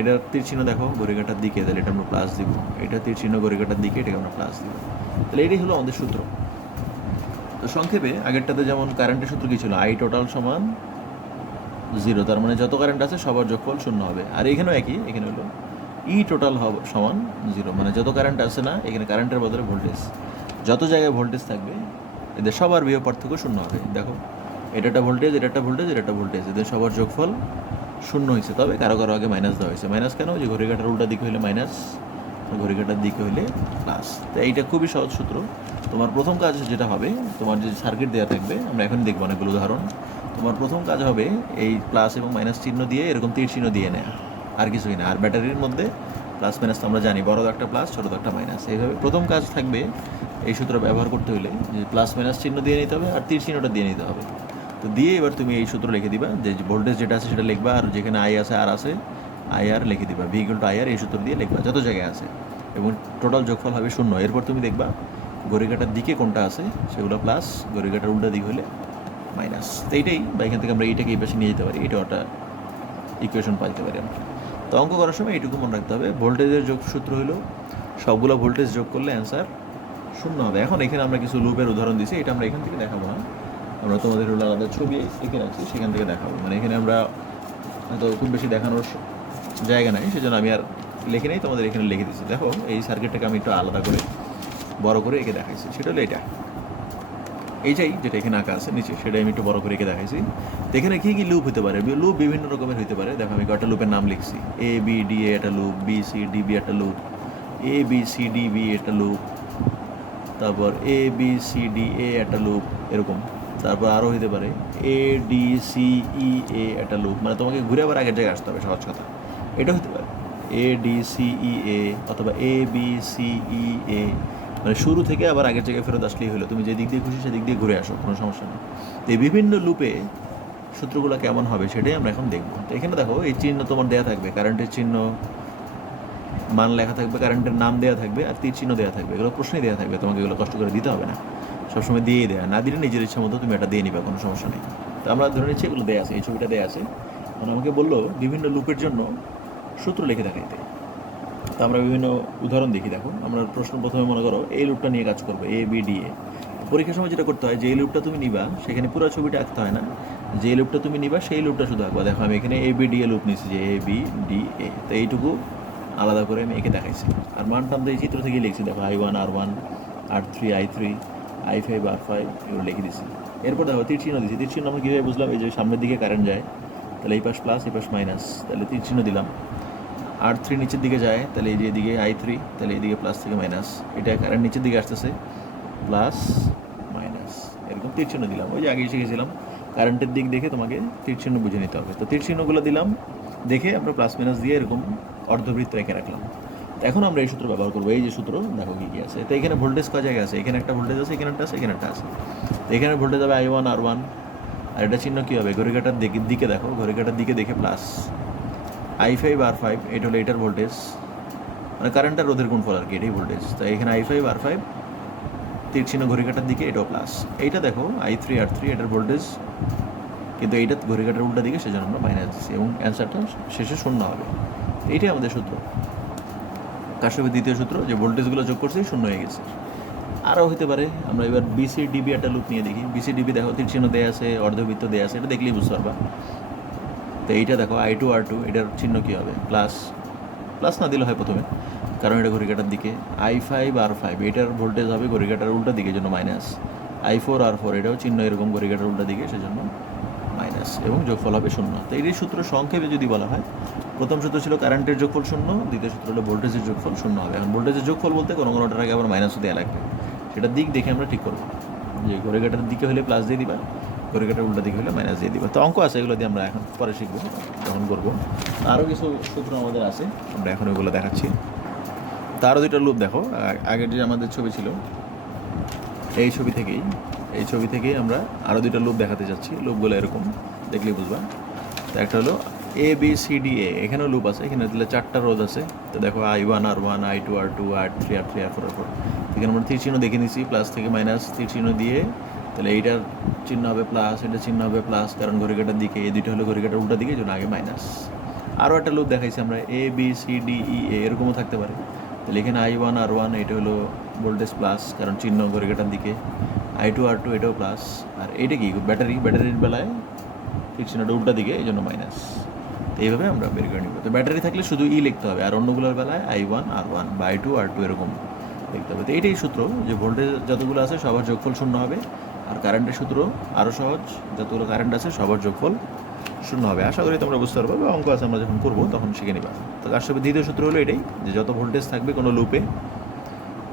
এটার তীর চিহ্ন দেখো ঘড়িকাঁটার দিকে, তাহলে এটা আমরা প্লাস দিব। এটা তীর চিহ্ন ঘড়িকাঁটার দিকে, এটাকে আমরা প্লাস দিব। তাহলে এটাই হলো আমাদের সূত্র। তো সংক্ষেপে আগেরটাতে যেমন কারেন্টের সূত্র কী ছিল? I টোটাল সমান 0, তার মানে যত কারেন্ট আছে সবার যোগফল শূন্য হবে। আর এখানেও একই, এখানে হলো ই টোটাল সমান 0, মানে যত কারেন্ট আছে না, এখানে কারেন্টের বদলে ভোল্টেজ, যত জায়গায় ভোল্টেজ থাকবে এদের সবার বিভব পার্থক্য শূন্য হবে। দেখো এটা একটা ভোল্টেজ, এটা একটা ভোল্টেজ, এটা একটা ভোল্টেজ, এদের সবার যোগফল শূন্য হয়েছে। তবে কারো কারো আগে মাইনাস দেওয়া হয়েছে। মাইনাস কেন? যে ঘড়িকাঁটার উল্টা দিকে হলে মাইনাস, ঘড়িকাঁটার দিকে হলে প্লাস। তো এইটা খুবই সহজ সূত্র। তোমার প্রথম কাজ যেটা হবে, তোমার যে সার্কিট দেওয়া থাকবে, আমরা এখন দেখবো অনেকগুলো উদাহরণ। তোমার প্রথম কাজ হবে এই প্লাস এবং মাইনাস চিহ্ন দিয়ে এরকম তীর চিহ্ন দিয়ে নেয়, আর কিছুই না। আর ব্যাটারির মধ্যে প্লাস মাইনাস তো আমরা জানি, বড় একটা প্লাস ছোটো একটা মাইনাস। এইভাবে প্রথম কাজ থাকবে এই সূত্র ব্যবহার করতে হলে যে প্লাস মাইনাস চিহ্ন দিয়ে নিতে হবে আর তীর চিহ্নটা দিয়ে নিতে হবে। তো দিয়ে এবার তুমি এই সূত্র লিখে দিবা, যে ভোল্টেজ যেটা আছে সেটা লিখবা, আর যেখানে আই আছে আর আছে IR লিখে দিবা, V=IR এই সূত্র দিয়ে লিখবা যত জায়গায় আছে, এবং টোটাল যোগফল হবে শূন্য। এরপর তুমি দেখবা ঘড়িকাঁটার দিকে কোনটা আছে সেগুলো প্লাস, ঘড়িকাঁটার উল্টা দিক হলে মাইনাস। তো এইটাই, বা এখান থেকে আমরা এইটাকে এই পাশে নিয়ে যেতে পারি, এটা একটা ইকুয়েশন পাইতে পারি আমরা। তো অঙ্ক করার সময় এইটুকু মনে রাখতে হবে, ভোল্টেজের যোগসূত্র হলো সবগুলো ভোল্টেজ যোগ করলে অ্যান্সার শূন্য হবে। এখন এখানে আমরা কিছু লুপের উদাহরণ দিছি, এটা আমরা এখান থেকে দেখাবো না, আমরা তোমাদের হলো আলাদা ছবি এঁকে রাখছি, সেখান থেকে দেখাবো। মানে এখানে আমরা হয়তো খুব বেশি দেখানোর জায়গা নাই, সেজন্য আমি আর লিখে নেই, তোমাদের এখানে লিখে দিচ্ছি। দেখো এই সার্কিটটাকে আমি একটু আলাদা করে বড় করে এঁকে দেখাইছি, সেটা হলো এটা, এইটাই যেটা এখানে আঁকা আছে নিচে, সেটাই আমি একটু বড় করে এঁকে দেখাইছি। তো এখানে কী কী লুপ হতে পারে? লুপ বিভিন্ন রকমের হতে পারে। দেখো আমি কয়েকটা লুপের নাম লিখছি, ABDA একটা লুপ, BCDB একটা লুপ, ABCDB একটা লুপ, তারপর ABCDA একটা লুপ, এরকম। তারপর আরও হতে পারে ADCEA একটা লুপ, মানে তোমাকে ঘুরে আবার আগের জায়গায় আসতে হবে, সহজ কথা। এটা হতে পারে ADCEA অথবা ABCEA, মানে শুরু থেকে আবার আগের জায়গায় ফেরত আসলেই হলো, তুমি যে দিক দিয়ে খুশি সেদিক দিয়ে ঘুরে আসো, কোনো সমস্যা নেই। তো এই বিভিন্ন লুপে সূত্রগুলো কেমন হবে সেটাই আমরা এখন দেখব। তো এখানে দেখো এই চিহ্ন তোমার দেওয়া থাকবে, কারেন্টের চিহ্ন মান লেখা থাকবে, কারেন্টের নাম দেওয়া থাকবে, আর তীর চিহ্ন দেওয়া থাকবে, এগুলো প্রশ্নে দেওয়া থাকবে, তোমাকে এগুলো কষ্ট করে দিতে হবে না, সবসময় দিয়েই দেওয়া, না দিলে নিজের ইচ্ছা মতো তুমি এটা দিয়ে নিবা, কোনো সমস্যা নেই। তো আমরা ধরে নিচ্ছি এগুলো দেওয়া আছে, এই ছবিটা দেওয়া আছে, মানে আমাকে বললো বিভিন্ন লুপের জন্য সূত্র লিখে দেখাইতে। তো আমরা বিভিন্ন উদাহরণ দেখি। দেখো আমরা প্রশ্ন প্রথমে মনে করো এই লুপটা নিয়ে কাজ করবো, ABDA। পরীক্ষার সময় যেটা করতে হয়, যে লুপটা তুমি নিবা সেখানে পুরো ছবিটা আঁকতে হয় না, যে লুপটা তুমি নিবা সেই লুপটা শুধু আঁকবা। দেখো আমি এখানে ABDA লুপ নিচ্ছি, যে ABDA, তো এইটুকু আলাদা করে আমি একে দেখাইছি। আর মানটা আমরা এই চিত্র থেকেই লিখছি, দেখো I1 R1 R3 I3 I5 R5 এগুলো লিখে দিছি। এরপর দেখো তীর চিহ্ন দিচ্ছি। তীর চিহ্ন আমরা কীভাবে বুঝলাম? এই যে সামনের দিকে কারেন্ট যায়, তাহলে এই পাশ প্লাস এই পাশ মাইনাস, তাহলে তীর চিহ্ন দিলাম। R3 নিচের দিকে যায়, তাহলে এই যে এদিকে I3, তাহলে এইদিকে প্লাস থেকে মাইনাস। এটা কারেন্ট নিচের দিকে আসতেছে, প্লাস মাইনাস, এরকম তীর চিহ্ন দিলাম। ওই যে আগে শিখেছিলাম কারেন্টের দিক দেখে তোমাকে তীর চিহ্ন বুঝে নিতে হবে। তো তীর চিহ্নগুলো দিলাম, দেখে আমরা প্লাস মাইনাস দিয়ে এরকম অর্ধবৃত্ত এঁকে রাখলাম। তো এখন আমরা এই সূত্র ব্যবহার করবো। এই যে সূত্র দেখো কী কী আছে। তো এখানে ভোল্টেজ কয় জায়গায় আছে? এখানে একটা ভোল্টেজ আছে, এখানে একটা আছে, এখানে একটা আছে। তো এখানে ভোল্টেজ হবে I1 R1, আর এটা চিহ্ন কী হবে? ঘড়িকাটার দিকে দেখো, ঘড়িকাটার দিকে দেখে প্লাস। I5 R5 এটা হলো এটার ভোল্টেজ, মানে কারেন্টের রোধের গুণফল আর কি, এটাই ভোল্টেজ। তো এখানে I5 R5 তীর চিহ্ন ঘড়িকাটার দিকে, এটাও প্লাস। এইটা দেখো I3 R3 এটার ভোল্টেজ, কিন্তু এইটা ঘড়িকাটার উল্টা দিকে, সেজন্য আমরা মাইনাস দিচ্ছি এবং অ্যান্সারটা শেষে শূন্য হবে। এইটাই আমাদের সূত্র, কাশ্যপের দ্বিতীয় সূত্র, যে ভোল্টেজগুলো যোগ করছি শূন্য হয়ে গেছে। আরও হতে পারে। আমরা এবার BCDB একটা লুপ নিয়ে দেখি। BCDB দেখো তীর চিহ্ন দেওয়া আছে, অর্ধবৃত্ত দেওয়া আছে, এটা দেখলেই বুঝতে পারবা। তো এইটা দেখো I2 R2 এটার চিহ্ন কী হবে? প্লাস। প্লাস না দিলে হয় প্রথমে, কারণ এটা ঘড়িকাটার দিকে। I5 R5 এটার ভোল্টেজ হবে ঘড়িকাটার উল্টা দিকে, জন্য মাইনাস। I4 R4 এটাও চিহ্ন এরকম ঘড়িকাটার উল্টা দিকে, সেজন্য মাইনাস, এবং যোগফল হবে শূন্য। তো এই সূত্র সংক্ষেপে যদি বলা হয়, প্রথম সূত্র ছিল কারেন্টের যোগফল শূন্য, দ্বিতীয় সূত্র হলো ভোল্টেজের যোগফল শূন্য হবে। এখন ভোল্টেজের যোগফল বলতে কোনোটার আগে আবার মাইনাসও দেওয়া লাগবে, সেটা দিক দেখে আমরা ঠিক করবো। যে ঘড়িকাটার দিকে হলে প্লাস দিয়ে দিবা, ঘড়িকাটার উল্টা দিকে হলে মাইনাস দিয়ে দিবা। তো অঙ্ক আছে, এগুলো দিয়ে আমরা এখন পরে শিখবো যখন করবো। আরও কিছু সূত্র আমাদের আছে, আমরা এখন ওইগুলো দেখাচ্ছি। তারও দুইটা লুপ দেখো। আগের যে আমাদের ছবি ছিল, এই ছবি থেকেই আমরা আরও দুইটা লুপ দেখাতে যাচ্ছি। লুপগুলো এরকম দেখলেই বুঝবা। তো একটা হলো ABCDA, এখানেও লুপ আছে, এখানে দিলে 4টা রোধ আছে। তো দেখো I1 R1 I2 R2 R3 R3 R4 R4, এখানে আমরা তীর চিহ্ন দেখে নিচ্ছি, প্লাস থেকে মাইনাস তীর চিহ্ন দিয়ে, তাহলে এইটার চিহ্ন হবে প্লাস, এটার চিহ্ন হবে প্লাস, কারণ ঘড়িকাটার দিকে। এই দুইটা হলো ঘড়িকাটার উল্টা দিকে, জন্য আগে মাইনাস। আরও একটা লুপ দেখাইছি আমরা ABCDEA, এরকমও থাকতে পারে। তাহলে এখানে I1 R1 এটা হলো ভোল্টেজ প্লাস, কারণ চিহ্ন ঘড়িকাটার দিকে। I2 R2 এটাও প্লাস। আর এইটা কি? ব্যাটারির বেলায় ঠিক চিহ্নটা উল্টা দিকে, এই জন্য মাইনাস। তো এইভাবে আমরা বের করে নিব। তো ব্যাটারি থাকলে শুধু লিখতে হবে, আর অন্যগুলোর বেলায় I1 R1 বা I2 R2 এরকম লিখতে হবে। তো এইটাই সূত্র, যে ভোল্টেজ যতগুলো আছে সবার যোগফল শূন্য হবে। আর কারেন্টের সূত্র আরও সহজ, যতগুলো কারেন্ট আছে সবার যোগফল শূন্য হবে। আশা করি তোমরা বুঝতে পারবে, বা অঙ্ক আছে আমরা যখন করবো তখন শিখে নিবা। তো কাশ্যপের দ্বিতীয় সূত্র হলো এটাই, যে যত ভোল্টেজ থাকবে কোনো লুপে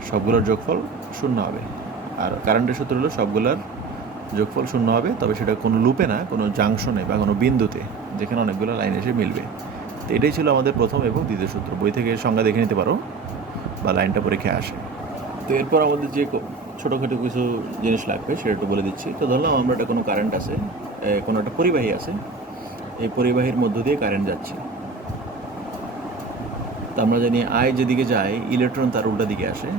সবগুলোর যোগফল শূন্য হবে। আর কারেন্টের সূত্র হলো সবগুলোর যোগফল শূন্য হবে, তবে সেটা কোনো লুপে না, কোনো জাংশনে বা কোনো বিন্দুতে, যেখানে অনেকগুলো লাইন এসে মিলবে। তো এটাই ছিল আমাদের প্রথম এবং দ্বিতীয় সূত্র। বই থেকে সংজ্ঞা দেখে নিতে পারো, বা লাইনটা পরীক্ষায় আসে। তো এরপর আমাদের যে ছোটোখাটো কিছু জিনিস লাগবে সেটা একটু বলে দিচ্ছি। তো ধরলাম আমরা একটা কোনো কারেন্ট আছে, কোনো একটা পরিবাহী আছে, এই পরিবাহীর মধ্য দিয়ে কারেন্ট যাচ্ছে। তো আমরা জানি I যেদিকে যায়, ইলেকট্রন তার উল্টা দিকে আসে।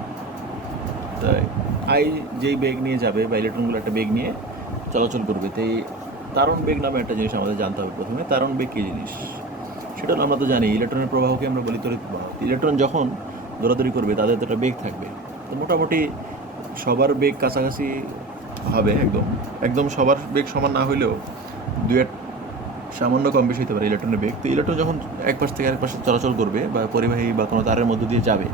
তাই I যেই বেগ নিয়ে যাবে, বা ইলেকট্রনগুলো একটা বেগ নিয়ে চলাচল করবে। তো এই তারণ বেগ নামে একটা জিনিস আমাদের জানতে হবে প্রথমে। তারণ বেগ কী জিনিস সেটা আমরা তো জানি, ইলেকট্রনের প্রবাহকে আমরা বলি তড়িৎ প্রবাহ। ইলেকট্রন যখন দৌড়াদৌড়ি করবে তাদের তো একটা বেগ থাকবে। তো মোটামুটি সবার বেগ কাছাকাছি হবে, একদম সবার বেগ সমান না হইলেও এক সামান্য কম বেশি হতে পারে ইলেকট্রনের বেগ। তো ইলেকট্রন যখন এক পাশ থেকে আরেক পাশে চলাচল করবে, বা পরিবাহী বা কোনো তারের মধ্য দিয়ে যাবে,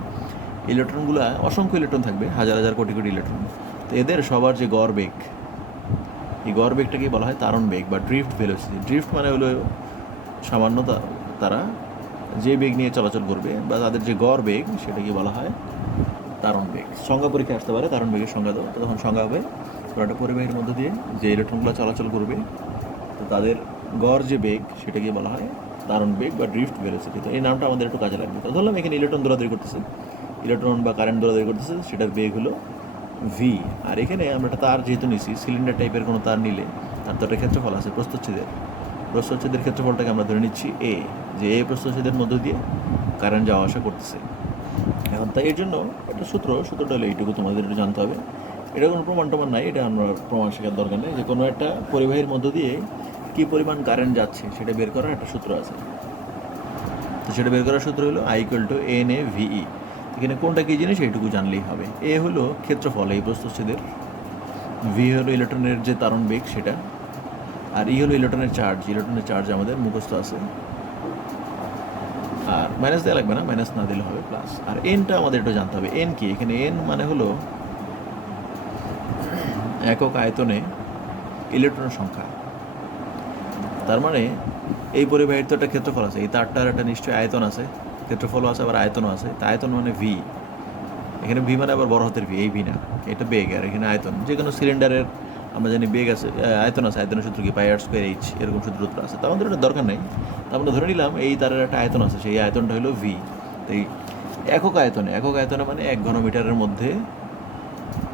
ইলেকট্রনগুলো অসংখ্য ইলেকট্রন থাকবে, হাজার হাজার কোটি কোটি ইলেকট্রন। তো এদের সবার যে গড় বেগ, এই গড় বেগটাকে বলা হয় তারণ বেগ বা ড্রিফট ভেলোসিটি। ড্রিফট মানে হলো সামান্য তারা যে বেগ নিয়ে চলাচল করবে, বা তাদের যে গড় বেগ, সেটাকে বলা হয় তারণ বেগ। সংজ্ঞা পরীক্ষা আসতে পারে তারণ বেগের সংজ্ঞা দাও, তখন সংজ্ঞা হবে একটা পরিবাহীর মধ্য দিয়ে যে ইলেকট্রনগুলো চলাচল করবে, তো তাদের গড় যে বেগ সেটাকে বলা হয় তারণ বেগ বা ড্রিফট ভেলোসিটি। তো এই নামটা আমাদের একটু কাজে লাগবে। তো ধরলাম এখানে ইলেকট্রন দৌড়াদৌড়ি করতেছে, ইলেকট্রন বা কারেন্ট দৌড়াদৌড়ি করতেছে, সেটার বেগ হলো v। আর এখানে আমরা একটা তার যেহেতু নিছি, সিলিন্ডার টাইপের কোনো তার নিলে তার তো একটা ক্ষেত্রফল আছে প্রস্থচ্ছেদের ক্ষেত্রফলটাকে আমরা ধরে নিচ্ছি a, যে a প্রস্থচ্ছেদের মধ্য দিয়ে কারেন্ট যাওয়া আসা করতেছে। এখন তাই এর জন্য একটা সূত্রটা হলো এইটুকু, তোমাদের একটু জানতে হবে। এটা কোনো প্রমাণ নাই, এটা আমরা প্রমাণ শেখার দরকার নেই। যে কোনো একটা পরিবাহীর মধ্য দিয়ে কী পরিমাণ কারেন্ট যাচ্ছে সেটা বের করার একটা সূত্র আছে। তো সেটা বের করার সূত্র হলো I = NAVE। এখানে কোনটা কী জিনিস এইটুকু জানলেই হবে। এ হলো ক্ষেত্রফল এই প্রস্থচ্ছেদের, ভি হলো ইলেকট্রনের যে তারণ বেগ সেটা, আর ই হলো ইলেকট্রনের চার্জ আমাদের মুখস্থ আছে। আর মাইনাস দেওয়া লাগবে না, মাইনাস না দিলে হবে প্লাস। আর এনটা আমাদের একটু জানতে হবে, এন কি? এখানে এন মানে হলো একক আয়তনে ইলেকট্রনের সংখ্যা। তার মানে এই পরিবাহিত একটা ক্ষেত্রফল আছে, এই তারটার একটা নিশ্চয়ই আয়তন আছে, ক্ষেত্রফলও আছে, আবার আয়তনও আছে। তা আয়তন মানে ভি, এখানে ভি মানে আবার বড় হাতের ভি, এই ভি না, এটা বেগ, আর এখানে আয়তন। যে কোনো সিলিন্ডারের আমরা জানি বেগ আছে, আয়তন আছে, আয়তনের সূত্র কি পাই আর স্কোয়ার এইচ, এরকম সূত্র আছে। তা আমাদের এটা দরকার নেই, আমরা ধরে নিলাম এই তারের একটা আয়তন আছে, সেই আয়তনটা হলো ভি। তো এই একক আয়তনে মানে 1 ঘনমিটারের মধ্যে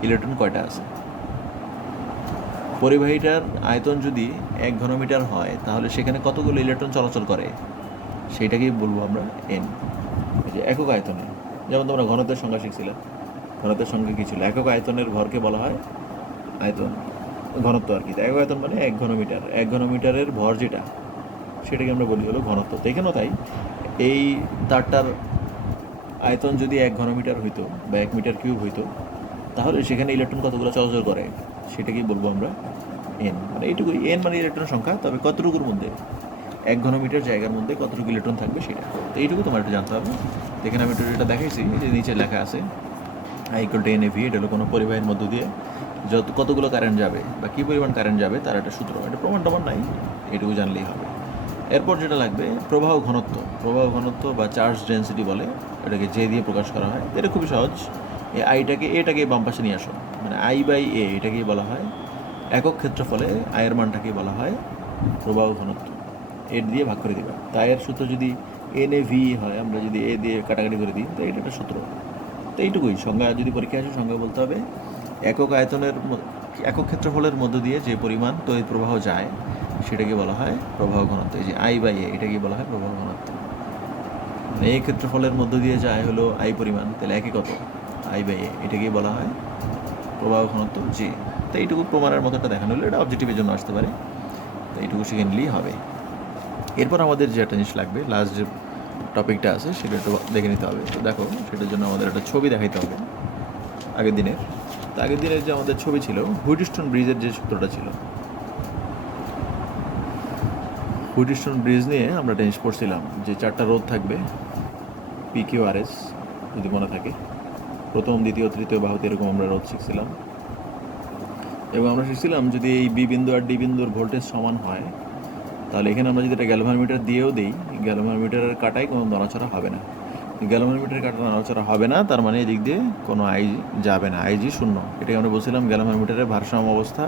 ইলেকট্রন কয়টা আছে। পরিবাহীটার আয়তন যদি 1 ঘনমিটার হয় তাহলে সেখানে কতগুলো ইলেকট্রন চলাচল করে, সেইটাকেই বলবো আমরা এন। এই যে একক আয়তনে, যেমন তোমরা ঘনত্বের সংখ্যা শিখছিলে, ঘনত্বের সংখ্যা কী ছিল? একক আয়তনের ভরকে বলা হয় আয়তন, ঘনত্ব আর কি। একক আয়তন মানে 1 ঘনমিটার, 1 ঘনমিটারের ভর যেটা, সেটাকে আমরা বলি হলো ঘনত্ব। তো এখানেও তাই, এই তারটার আয়তন যদি 1 ঘনমিটার হইতো বা 1 মিটার কিউব হইতো, তাহলে সেখানে ইলেকট্রন কতগুলো চলাচল করে সেটাকেই বলবো আমরা এন। মানে এইটুকুই, এন মানে ইলেকট্রনের সংখ্যা, তবে কতটুকুর মধ্যে, 1 ঘনমিটার জায়গার মধ্যে কতটুকু ইলেকট্রন থাকবে সেটা। তো এইটুকু তোমার একটু জানতে হবে। এখানে আমি একটু এটা দেখাইছি, যে নিচে লেখা আছে I equal to N A V. এটা হলো কোনো পরিবাহীর মধ্য দিয়ে কতগুলো কারেন্ট যাবে বা কী পরিমাণ কারেন্ট যাবে তার একটা সূত্র। এটা প্রমাণ টমান নাই, এটুকু জানলেই হবে। এরপর যেটা লাগবে প্রবাহ ঘনত্ব বা চার্জ ডেন্সিটি বলে, এটাকে জে দিয়ে প্রকাশ করা হয়। এটা খুবই সহজ, এই এটাকে বাম পাশে নিয়ে আসো, মানে আই বাই এ, এটাকেই বলা হয় একক ক্ষেত্রফলে আয়ের মানটাকেই বলা হয় প্রবাহ ঘনত্ব। এর দিয়ে ভাগ করে দিবা। তাই এর সূত্র যদি এন এ ভি হয়, আমরা যদি এ দিয়ে কাটাকাটি করে দিই, তো এটা একটা সূত্র। তো এইটুকুই, সংজ্ঞা যদি পরীক্ষা আসে সংজ্ঞা বলতে হবে একক ক্ষেত্রফলের মধ্য দিয়ে যে পরিমাণ তড়িৎ প্রবাহ যায় সেটাকে বলা হয় প্রবাহ ঘনত্ব। এই যে আই বাই এ, এটাকে বলা হয় প্রবাহ ঘনত্ব। মানে এই ক্ষেত্রফলের মধ্য দিয়ে যায় হলো আই পরিমাণ, তাহলে একে কত, আই বাই এ, এটাকেই বলা হয় প্রবাহ ঘনত্ব জি। তো এইটুকু প্রমাণের মতো একটা দেখানো হলো, এটা অবজেক্টিভের জন্য আসতে পারে, তো এইটুকু শিখে নিলেই হবে। এরপর আমাদের যে একটা জিনিস লাগবে, লাস্ট যে টপিকটা আছে সেটা একটু দেখে নিতে হবে। তো দেখো, সেটার জন্য আমাদের একটা ছবি দেখাইতে হবে আগের দিনের। তো আগের দিনের যে আমাদের ছবি ছিল, হুইটস্টোন ব্রিজের যে সূত্রটা ছিল, হুইটস্টোন ব্রিজ নিয়ে আমরা একটা জিনিস পড়ছিলাম, যে 4টা রোধ থাকবে, পি কিউ আর এস, যদি মনে থাকে। প্রথম, দ্বিতীয়, তৃতীয় বাহুতে এরকম আমরা রোধ শিখছিলাম। এবং আমরা শিখছিলাম যদি এই বি বিন্দু আর ডি বিন্দুর ভোল্টেজ সমান হয়, তাহলে এখানে আমরা যদি এটা গ্যালভানোমিটার দিয়েও দিই, গ্যালভানোমিটারের কাটায় কোনো নড়াচড়া হবে না। গ্যালভানোমিটারের কাটা নড়াচড়া হবে না, তার মানে এদিক দিয়ে কোনো আই যাবে না, আইজি শূন্য। এটাকে আমরা বলছিলাম গ্যালভানোমিটারের ভারসাম্য অবস্থা।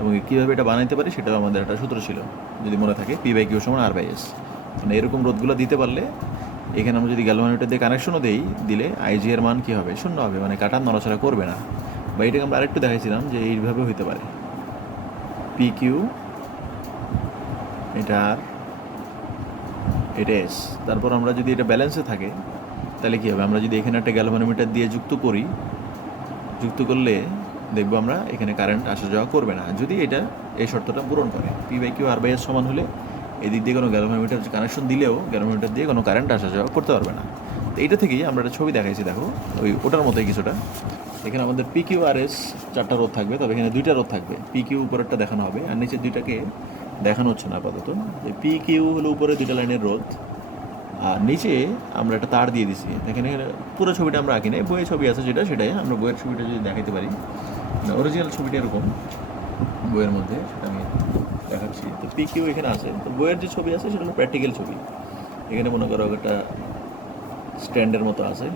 এবং কীভাবে এটা বানাইতে পারি সেটাও আমাদের একটা সূত্র ছিল, যদি মনে থাকে, পি বাই কিউ সমান আর বাই এস। মানে এরকম রোধগুলো দিতে পারলে এখানে আমরা যদি গ্যালভানোমিটার দিয়ে কানেকশনও দিলে আইজি এর মান কী হবে, শূন্য হবে, মানে কাটা নড়াচড়া করবে না। বা এটাকে আমরা আরেকটু দেখাইছিলাম যে এইভাবে হইতে পারে, পি কিউ এটা আর এটা এস। তারপর আমরা যদি এটা ব্যালেন্সে থাকে তাহলে কী হবে, আমরা যদি এখানে একটা গ্যালভানোমিটার দিয়ে যুক্ত করলে দেখবো আমরা এখানে কারেন্ট আসা যাওয়া করবে না, যদি এটা এই শর্তটা পূরণ করে। P by Q R by S সমান হলে এদিক দিয়ে কোনো গ্যালভানোমিটার কানেকশন দিলেও গ্যালভানোমিটার দিয়ে কোনো কারেন্ট আসা যাওয়া করতে পারবে না। তো এইটা থেকেই আমরা একটা ছবি দেখাইছি, দেখো ওটার মতোই কিছুটা। এখানে আমাদের পি কিউ আর এস 4টা রোধ থাকবে, তবে এখানে 2টা রোধ থাকবে। পি কিউ উপরেরটা দেখানো হবে, আর নিচের 2টাকে দেখানো হচ্ছে না আপাতত। পি কিউ হলো উপরে 2টা লাইনের রোধ, আর নিচে আমরা একটা তার দিয়ে দিছি। এখানে পুরো ছবিটা আমরা আঁকি নাই, বইয়ের ছবি আছে সেটাই আমরা বইয়ের ছবিটা যদি দেখাইতে পারি, অরিজিনাল ছবিটা এরকম বইয়ের মধ্যে, সেটা আমি দেখাচ্ছি। তো পি কিউ এখানে আছে, তো বইয়ের যে ছবি আছে সেটা হলো প্র্যাকটিক্যাল ছবি। এখানে মনে করো একটা স্ট্যান্ডের মতো আছে,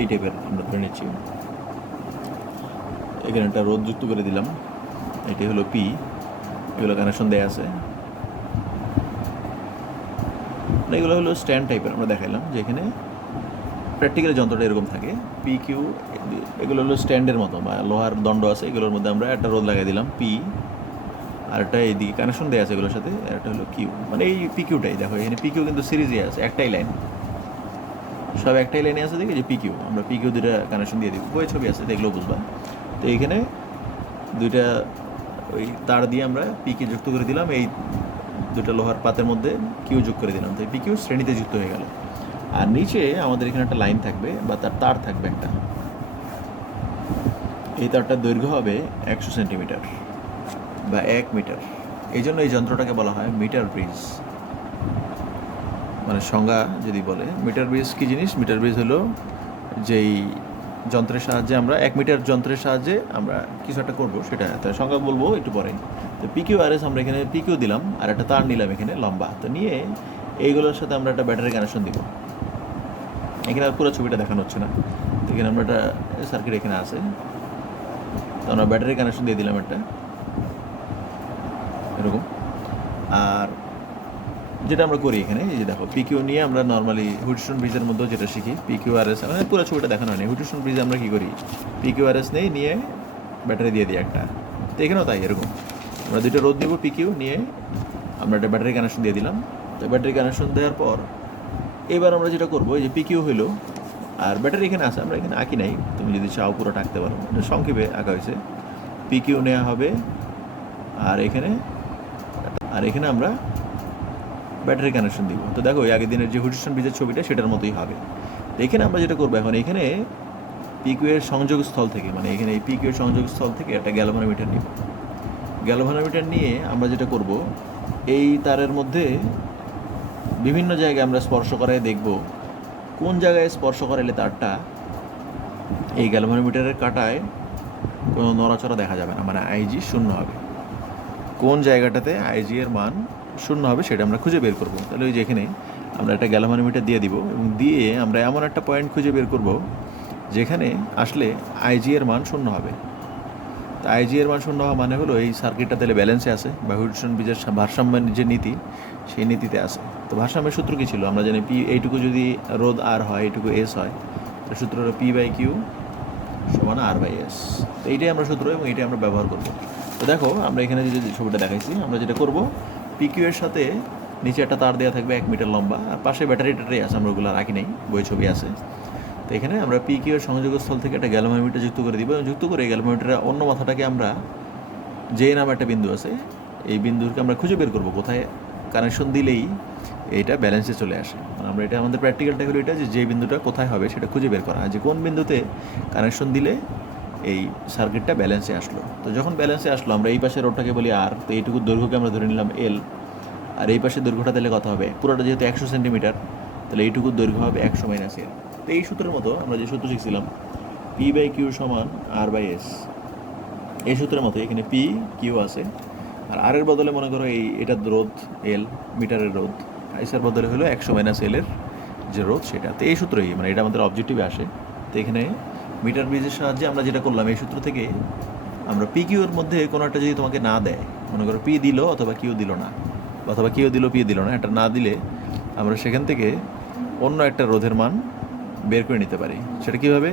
এই টাইপের আমরা ধরে নিচ্ছি। এখানে একটা রোধ যুক্ত করে দিলাম, এটি হলো পি, এগুলো কানেকশন দেওয়া আছে। এগুলো হলো স্ট্যান্ড টাইপের, আমরা দেখাইলাম যে এখানে প্র্যাকটিক্যাল যন্ত্রটা এরকম থাকে। পি কিউ এগুলো হলো স্ট্যান্ডের মতো বা লোহার দণ্ড আছে, এগুলোর মধ্যে আমরা একটা রোধ লাগিয়ে দিলাম পি, আর একটা এইদিকে কানেকশন দেওয়া আছে এগুলোর সাথে, একটা হলো কিউ। মানে এই পি কিউটাই দেখো, এখানে পি কিউ কিন্তু সিরিজে আছে, একটাই লাইন, সব একটাই লাইনে আছে। দেখি যে পি কিউ, আমরা পি কিউ 2টা কানেকশন দিয়ে দিব, বই ছবি আছে দেখলেও বুঝবা। তো এইখানে 2টা ওই তার দিয়ে আমরা পি কিউ যুক্ত করে দিলাম, এই 2টা লোহার পাতের মধ্যে কিউ যোগ করে দিলাম, তো পি কিউ শ্রেণীতে যুক্ত হয়ে গেল। আর নিচে আমাদের এখানে একটা লাইন থাকবে বা তার থাকবে একটা, এই তারটার দৈর্ঘ্য হবে 100 সেন্টিমিটার বা 1 মিটার। এই জন্য এই যন্ত্রটাকে বলা হয় মিটার ব্রিজ। মানে সংজ্ঞা যদি বলে, মিটার ব্রিজ কী জিনিস? মিটার ব্রিজ হলো যেই যন্ত্রের সাহায্যে আমরা 1 মিটার যন্ত্রের সাহায্যে আমরা কিছু একটা করবো, সেটা তার সংজ্ঞা বলবো একটু পরে। তো পিকিউ আরএস আমরা এখানে পিকিউ দিলাম আর একটা তার নিলাম এখানে লম্বা, তো নিয়ে এইগুলোর সাথে আমরা একটা ব্যাটারি কানেকশন দিব। এখানে আর পুরো ছবিটা দেখানো হচ্ছে না, তো এখানে আমরা একটা সার্কিট এখানে আছে, তো আমরা ব্যাটারি কানেকশন দিয়ে দিলাম একটা এরকম। আর যেটা আমরা করি এখানে, এই যে দেখো পিকিউ নিয়ে আমরা নর্মালি হুইটস্টোন ব্রিজের মধ্যেও যেটা শিখি, পিকিউ আরএস মানে পুরো ছবিটা দেখানো হয়নি। হুইটস্টোন ব্রিজে আমরা কী করি, পিকিউ আরএস নিয়ে ব্যাটারি দিয়ে দিই একটা, তো এখানেও তাই এরকম আমরা দুটো রোদ দিব, পিকিউ নিয়ে আমরা একটা ব্যাটারি কানেকশন দিয়ে দিলাম। তো ব্যাটারি কানেকশন দেওয়ার পর এবার আমরা যেটা করবো, এই যে পিকিউ হইলো আর ব্যাটারি এখানে আছে, আমরা এখানে আঁকি নাই, তুমি যদি চাও পুরোটা আঁকতে পারো, এটা সংক্ষেপে আঁকা হয়েছে। পিকিউ নেওয়া হবে আর এখানে আমরা ব্যাটারি কানেকশন দিব। তো দেখো এই আগের দিনের যে হুইটস্টোন ব্রিজের ছবিটা সেটার মতোই হবে। তো এখানে আমরা যেটা করবো এখন, এখানে পিকিউ এর সংযোগস্থল থেকে, মানে এখানে এই পিকিউ এর সংযোগস্থল থেকে একটা গ্যালভানোমিটার নিব। গ্যালভানোমিটার নিয়ে আমরা যেটা করব, এই তারের মধ্যে বিভিন্ন জায়গায় আমরা স্পর্শ করায় দেখব কোন জায়গায় স্পর্শ করাইলে তারটা এই গ্যালভানোমিটারের কাঁটায় কোনো নড়াচড়া দেখা যাবে না, মানে আইজি শূন্য হবে। কোন জায়গাটাতে আইজি এর মান শূন্য হবে সেটা আমরা খুঁজে বের করব। তাহলে ওই যে এখানে আমরা একটা গ্যালভানোমিটার দিয়ে দিব এবং দিয়ে আমরা এমন একটা পয়েন্ট খুঁজে বের করব যেখানে আসলে আইজি এর মান শূন্য হবে। তো আইজি এর মান শূন্য হওয়া মানে হলো এই সার্কিটটা তাহলে ব্যালেন্সে আছে, বা হুইটস্টোন ব্রিজের ভারসাম্যের যে নীতি সেই নীতিতে আছে। তো ভারসাম্যের সূত্র কী ছিল? আমরা জানি পি, এইটুকু যদি রোধ আর হয়, এইটুকু এস হয়, তো সূত্র হলো P/Q সমান R/S। তো এইটাই আমরা সূত্র এবং এইটাই আমরা ব্যবহার করব। তো দেখো আমরা এখানে যে ছবিটা দেখাইছি, আমরা যেটা করব, পিকিউ এর সাথে নিচে একটা তার দেওয়া থাকবে 1 মিটার লম্বা, আর পাশে ব্যাটারি ট্যাটারি আছে, আমরা ওগুলো রাখি নেই, বই ছবি আছে। তো এখানে আমরা পিকিউ এর সংযোগস্থল থেকে একটা গ্যালভানোমিটার যুক্ত করে দিব এবং যুক্ত করে এই গ্যালভানোমিটারের অন্য মাথাটাকে আমরা যে নামে একটা বিন্দু আছে, এই বিন্দুকে আমরা খুঁজে বের করব কোথায় কানেকশন দিলেই এইটা ব্যালেন্সে চলে আসে। মানে আমরা এটা আমাদের প্র্যাকটিক্যালটা হলো এটা, যে বিন্দুটা কোথায় হবে সেটা খুঁজে বের করা, যে কোন বিন্দুতে কানেকশন দিলে এই সার্কিটটা ব্যালেন্সে আসলো। তো যখন ব্যালেন্সে আসলো, আমরা এই পাশের রোডটাকে বলি আর, তো এইটুকু দৈর্ঘ্যকে আমরা ধরে নিলাম এল, আর এই পাশের দৈর্ঘ্যটা তাহলে কত হবে, পুরোটা যেহেতু 100 সেন্টিমিটার, তাহলে এইটুকু দৈর্ঘ্য হবে 100 - এল। তো এই সূত্রের মতো আমরা যে সূত্র শিখছিলাম P/Q সমান R/S, এই সূত্রের মতো এখানে পি কিউ আছে, আর আর এর বদলে মনে করো এটার রোধ এল, মিটারের রোধ, এসের বদলে হলো 100 - এল এর যে রোধ সেটা। তো এই সূত্রই, মানে এটা আমাদের অবজেক্টিভে আসে। তো এখানে মিটার ব্রিজের সাহায্যে আমরা যেটা করলাম, এই সূত্র থেকে আমরা পি কিউর মধ্যে কোনো একটা যদি তোমাকে না দেয়, মনে করো পি দিল অথবা কিউ দিল না, অথবা কিউ দিল পি দিল না, এটা না দিলে আমরা সেখান থেকে অন্য একটা রোধের মান বের করে নিতে পারি। সেটা কীভাবে?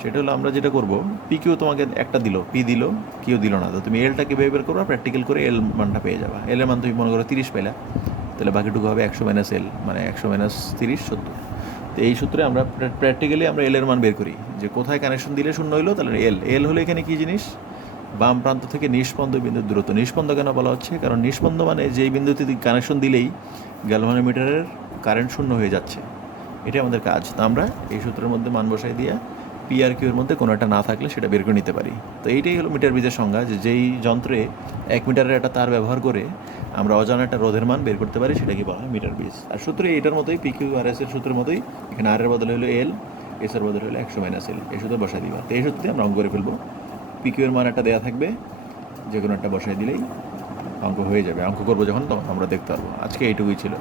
সেটা হলো আমরা যেটা করব, পি কিউ তোমাকে একটা দিল, পি দিল, কিউ দিল না, তো তুমি এলটাকে বের করবা, প্র্যাকটিক্যাল করে এল মানটা পেয়ে যাবা। এল এর মান তুমি মনে করো 30 পেলা, তাহলে বাকিটুকু হবে 100 - এল, মানে 100 - 30 70। তো এই সূত্রে আমরা প্র্যাকটিক্যালি আমরা এল এর মান বের করি, যে কোথায় কানেকশন দিলে শূন্য হইলো, তাহলে এল হলো এখানে কী জিনিস, বাম প্রান্ত থেকে নিষ্পন্দ বিন্দুর দূরত্ব। নিষ্পন্দ কেন বলা হচ্ছে? কারণ নিষ্পন্দ মানে যেই বিন্দুতে কানেকশন দিলেই গ্যালভানোমিটারের কারেন্ট শূন্য হয়ে যাচ্ছে, এটাই আমাদের কাজ। তো আমরা এই সূত্রের মধ্যে মান বসাই দিয়ে পি আর কিউ এর মধ্যে কোনো একটা না থাকলে সেটা বের করে নিতে পারি। তো এইটাই হলো মিটার ব্রিজের সংজ্ঞা, যে যেই যন্ত্রে 1 মিটারের একটা তার ব্যবহার করে আমরা অজানা একটা রোধের মান বের করতে পারি, সেটাকে বলা হয় মিটার ব্রিজ। আর সূত্রে এটার মতোই, PQ আর এস এর সূত্রের মতোই, এখানে আর এর বদলে হলো এল, এস এর বদলে হলো 100 - এল, এই সূত্রে বসাই দিবা। তো এই সূত্রে আমরা অঙ্ক করে ফেলবো। PQ এর মান একটা দেওয়া থাকবে, যে কোনো একটা বসাই দিলেই অঙ্ক হয়ে যাবে। অঙ্ক করবো যখন, তখন আমরা দেখতে পারবো। আজকে এইটুকুই ছিল।